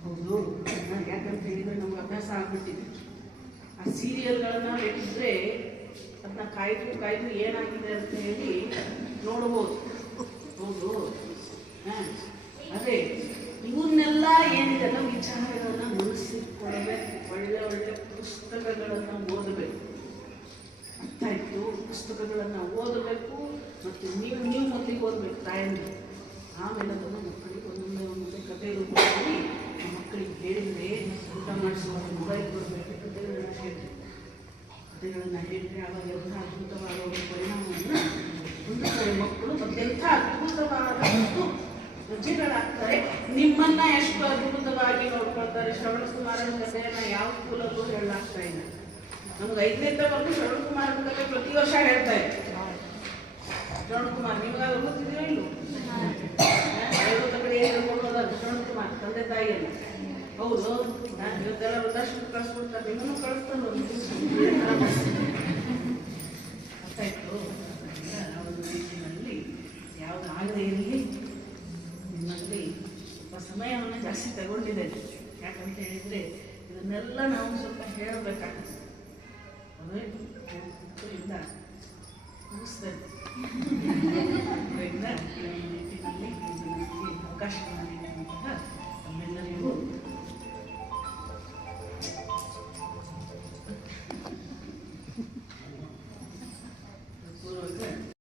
ಹೌದು, ಯಾಕಂತ ಹೇಳಿದರೆ ನಮ್ಗೆ ಅಭ್ಯಾಸ ಆಗ್ಬಿಟ್ಟಿದೆ. ಆ ಸೀರಿಯಲ್ಗಳನ್ನ ಬೇಕಿದ್ರೆ ಅದನ್ನ ಕಾಯ್ದು ಏನಾಗಿದೆ ಅಂತ ಹೇಳಿ ನೋಡ್ಬೋದು. ಹೌದು, ಅದೇ ಇವನ್ನೆಲ್ಲ ಏನಿದೆಲ್ಲ ವಿಚಾರಗಳನ್ನ ಮನಸ್ಸಿಟ್ಕೊಳ್ಬೇಕು, ಒಳ್ಳೆ ಪುಸ್ತಕಗಳನ್ನು ಓದಬೇಕು. ಅರ್ಥ ಆಯ್ತು? ಪುಸ್ತಕಗಳನ್ನು ಓದಬೇಕು. ಮತ್ತು ನೀವು ಮೊದಲಿಗೆ ಓದಬೇಕು ತಾಯಂದಿರು, ಆಮೇಲೆ ಅದನ್ನು ಮಕ್ಕಳಿಗೆ ಒಂದೊಂದೇ ಕಥೆ ರೂಪದಲ್ಲಿ ಆ ಮಕ್ಕಳಿಗೆ ಹೇಳಿದರೆ, ಊಟ ಮಾಡಿಸುವಾಗ ಮೊಬೈಲ್ ಕೊಡಬೇಕು, ಕಥೆಗಳನ್ನು ಹೇಳಿದರೆ ಆವಾಗ ಎಂಥ ಅದ್ಭುತವಾದ ಒಂದು ಪರಿಣಾಮವನ್ನು ಹೊಂದುತ್ತಾರೆ ಮಕ್ಕಳು. ಮತ್ತೆಂಥ ಅದ್ಭುತವಾದ ಒಂದು ಪ್ರಜೆಗಳಾಗ್ತಾರೆ. ನಿಮ್ಮನ್ನ ಎಷ್ಟು ಅದ್ಭುತವಾಗಿ ನೋಡ್ಕೊಳ್ತಾರೆ. ಶ್ರವಣ ಕುಮಾರನ ಕಥೆಯನ್ನು ಯಾವ ಸ್ಕೂಲಲ್ಲೂ ಹೇಳಲಾಗ್ತಾ ಇಲ್ಲ. ನಮ್ಗೆ 5ನೇ ತರವರೆಗೂ ಶ್ರವಣ ಕುಮಾರನ ಕಥೆ ಪ್ರತಿ ವರ್ಷ ಹೇಳ್ತಾ ಇತ್ತು. ಶ್ರವಣ್ ಕುಮಾರ್ ನಿಮಗಾದ್ರೂ ಗೊತ್ತಿದೆಯೋ ಇಲ್ಲೋ? ಐವತ್ತು ಕಡೆ ಹೇಳ್ಕೊಳ್ಳೋದಲ್ಲ ಶ್ರವಣ್ ಕುಮಾರ್ ತಂದೆ ತಾಯಿಯಲ್ಲ. ಹೌದು, ಇವತ್ತೆಲ್ಲ ವೃದ್ಧಾಶ್ರಮ ಕಳಿಸ್ಬಿಡ್ತಾರೆ, ನಿಮ್ಮನ್ನು ಕಳಿಸ್ತಾನೆ ಅರ್ಥ ಆಯ್ತು. ಒಂದು ರೀತಿಯಲ್ಲಿ ಯಾವುದು ಆಗದೆ ಇರಲಿ, ನಿಮ್ಮಲ್ಲಿ ಸ್ವಲ್ಪ ಸಮಯವನ್ನು ಜಾಸ್ತಿ ತಗೊಂಡಿದೆ. ಯಾಕಂತ ಹೇಳಿದರೆ ಇದನ್ನೆಲ್ಲ ನಾವು ಸ್ವಲ್ಪ ಹೇಳಬೇಕಾಗ್ತದೆ. ಅದರಿಂದ ಮುಗಿಸ್ತೇನೆ. ಅವಕಾಶ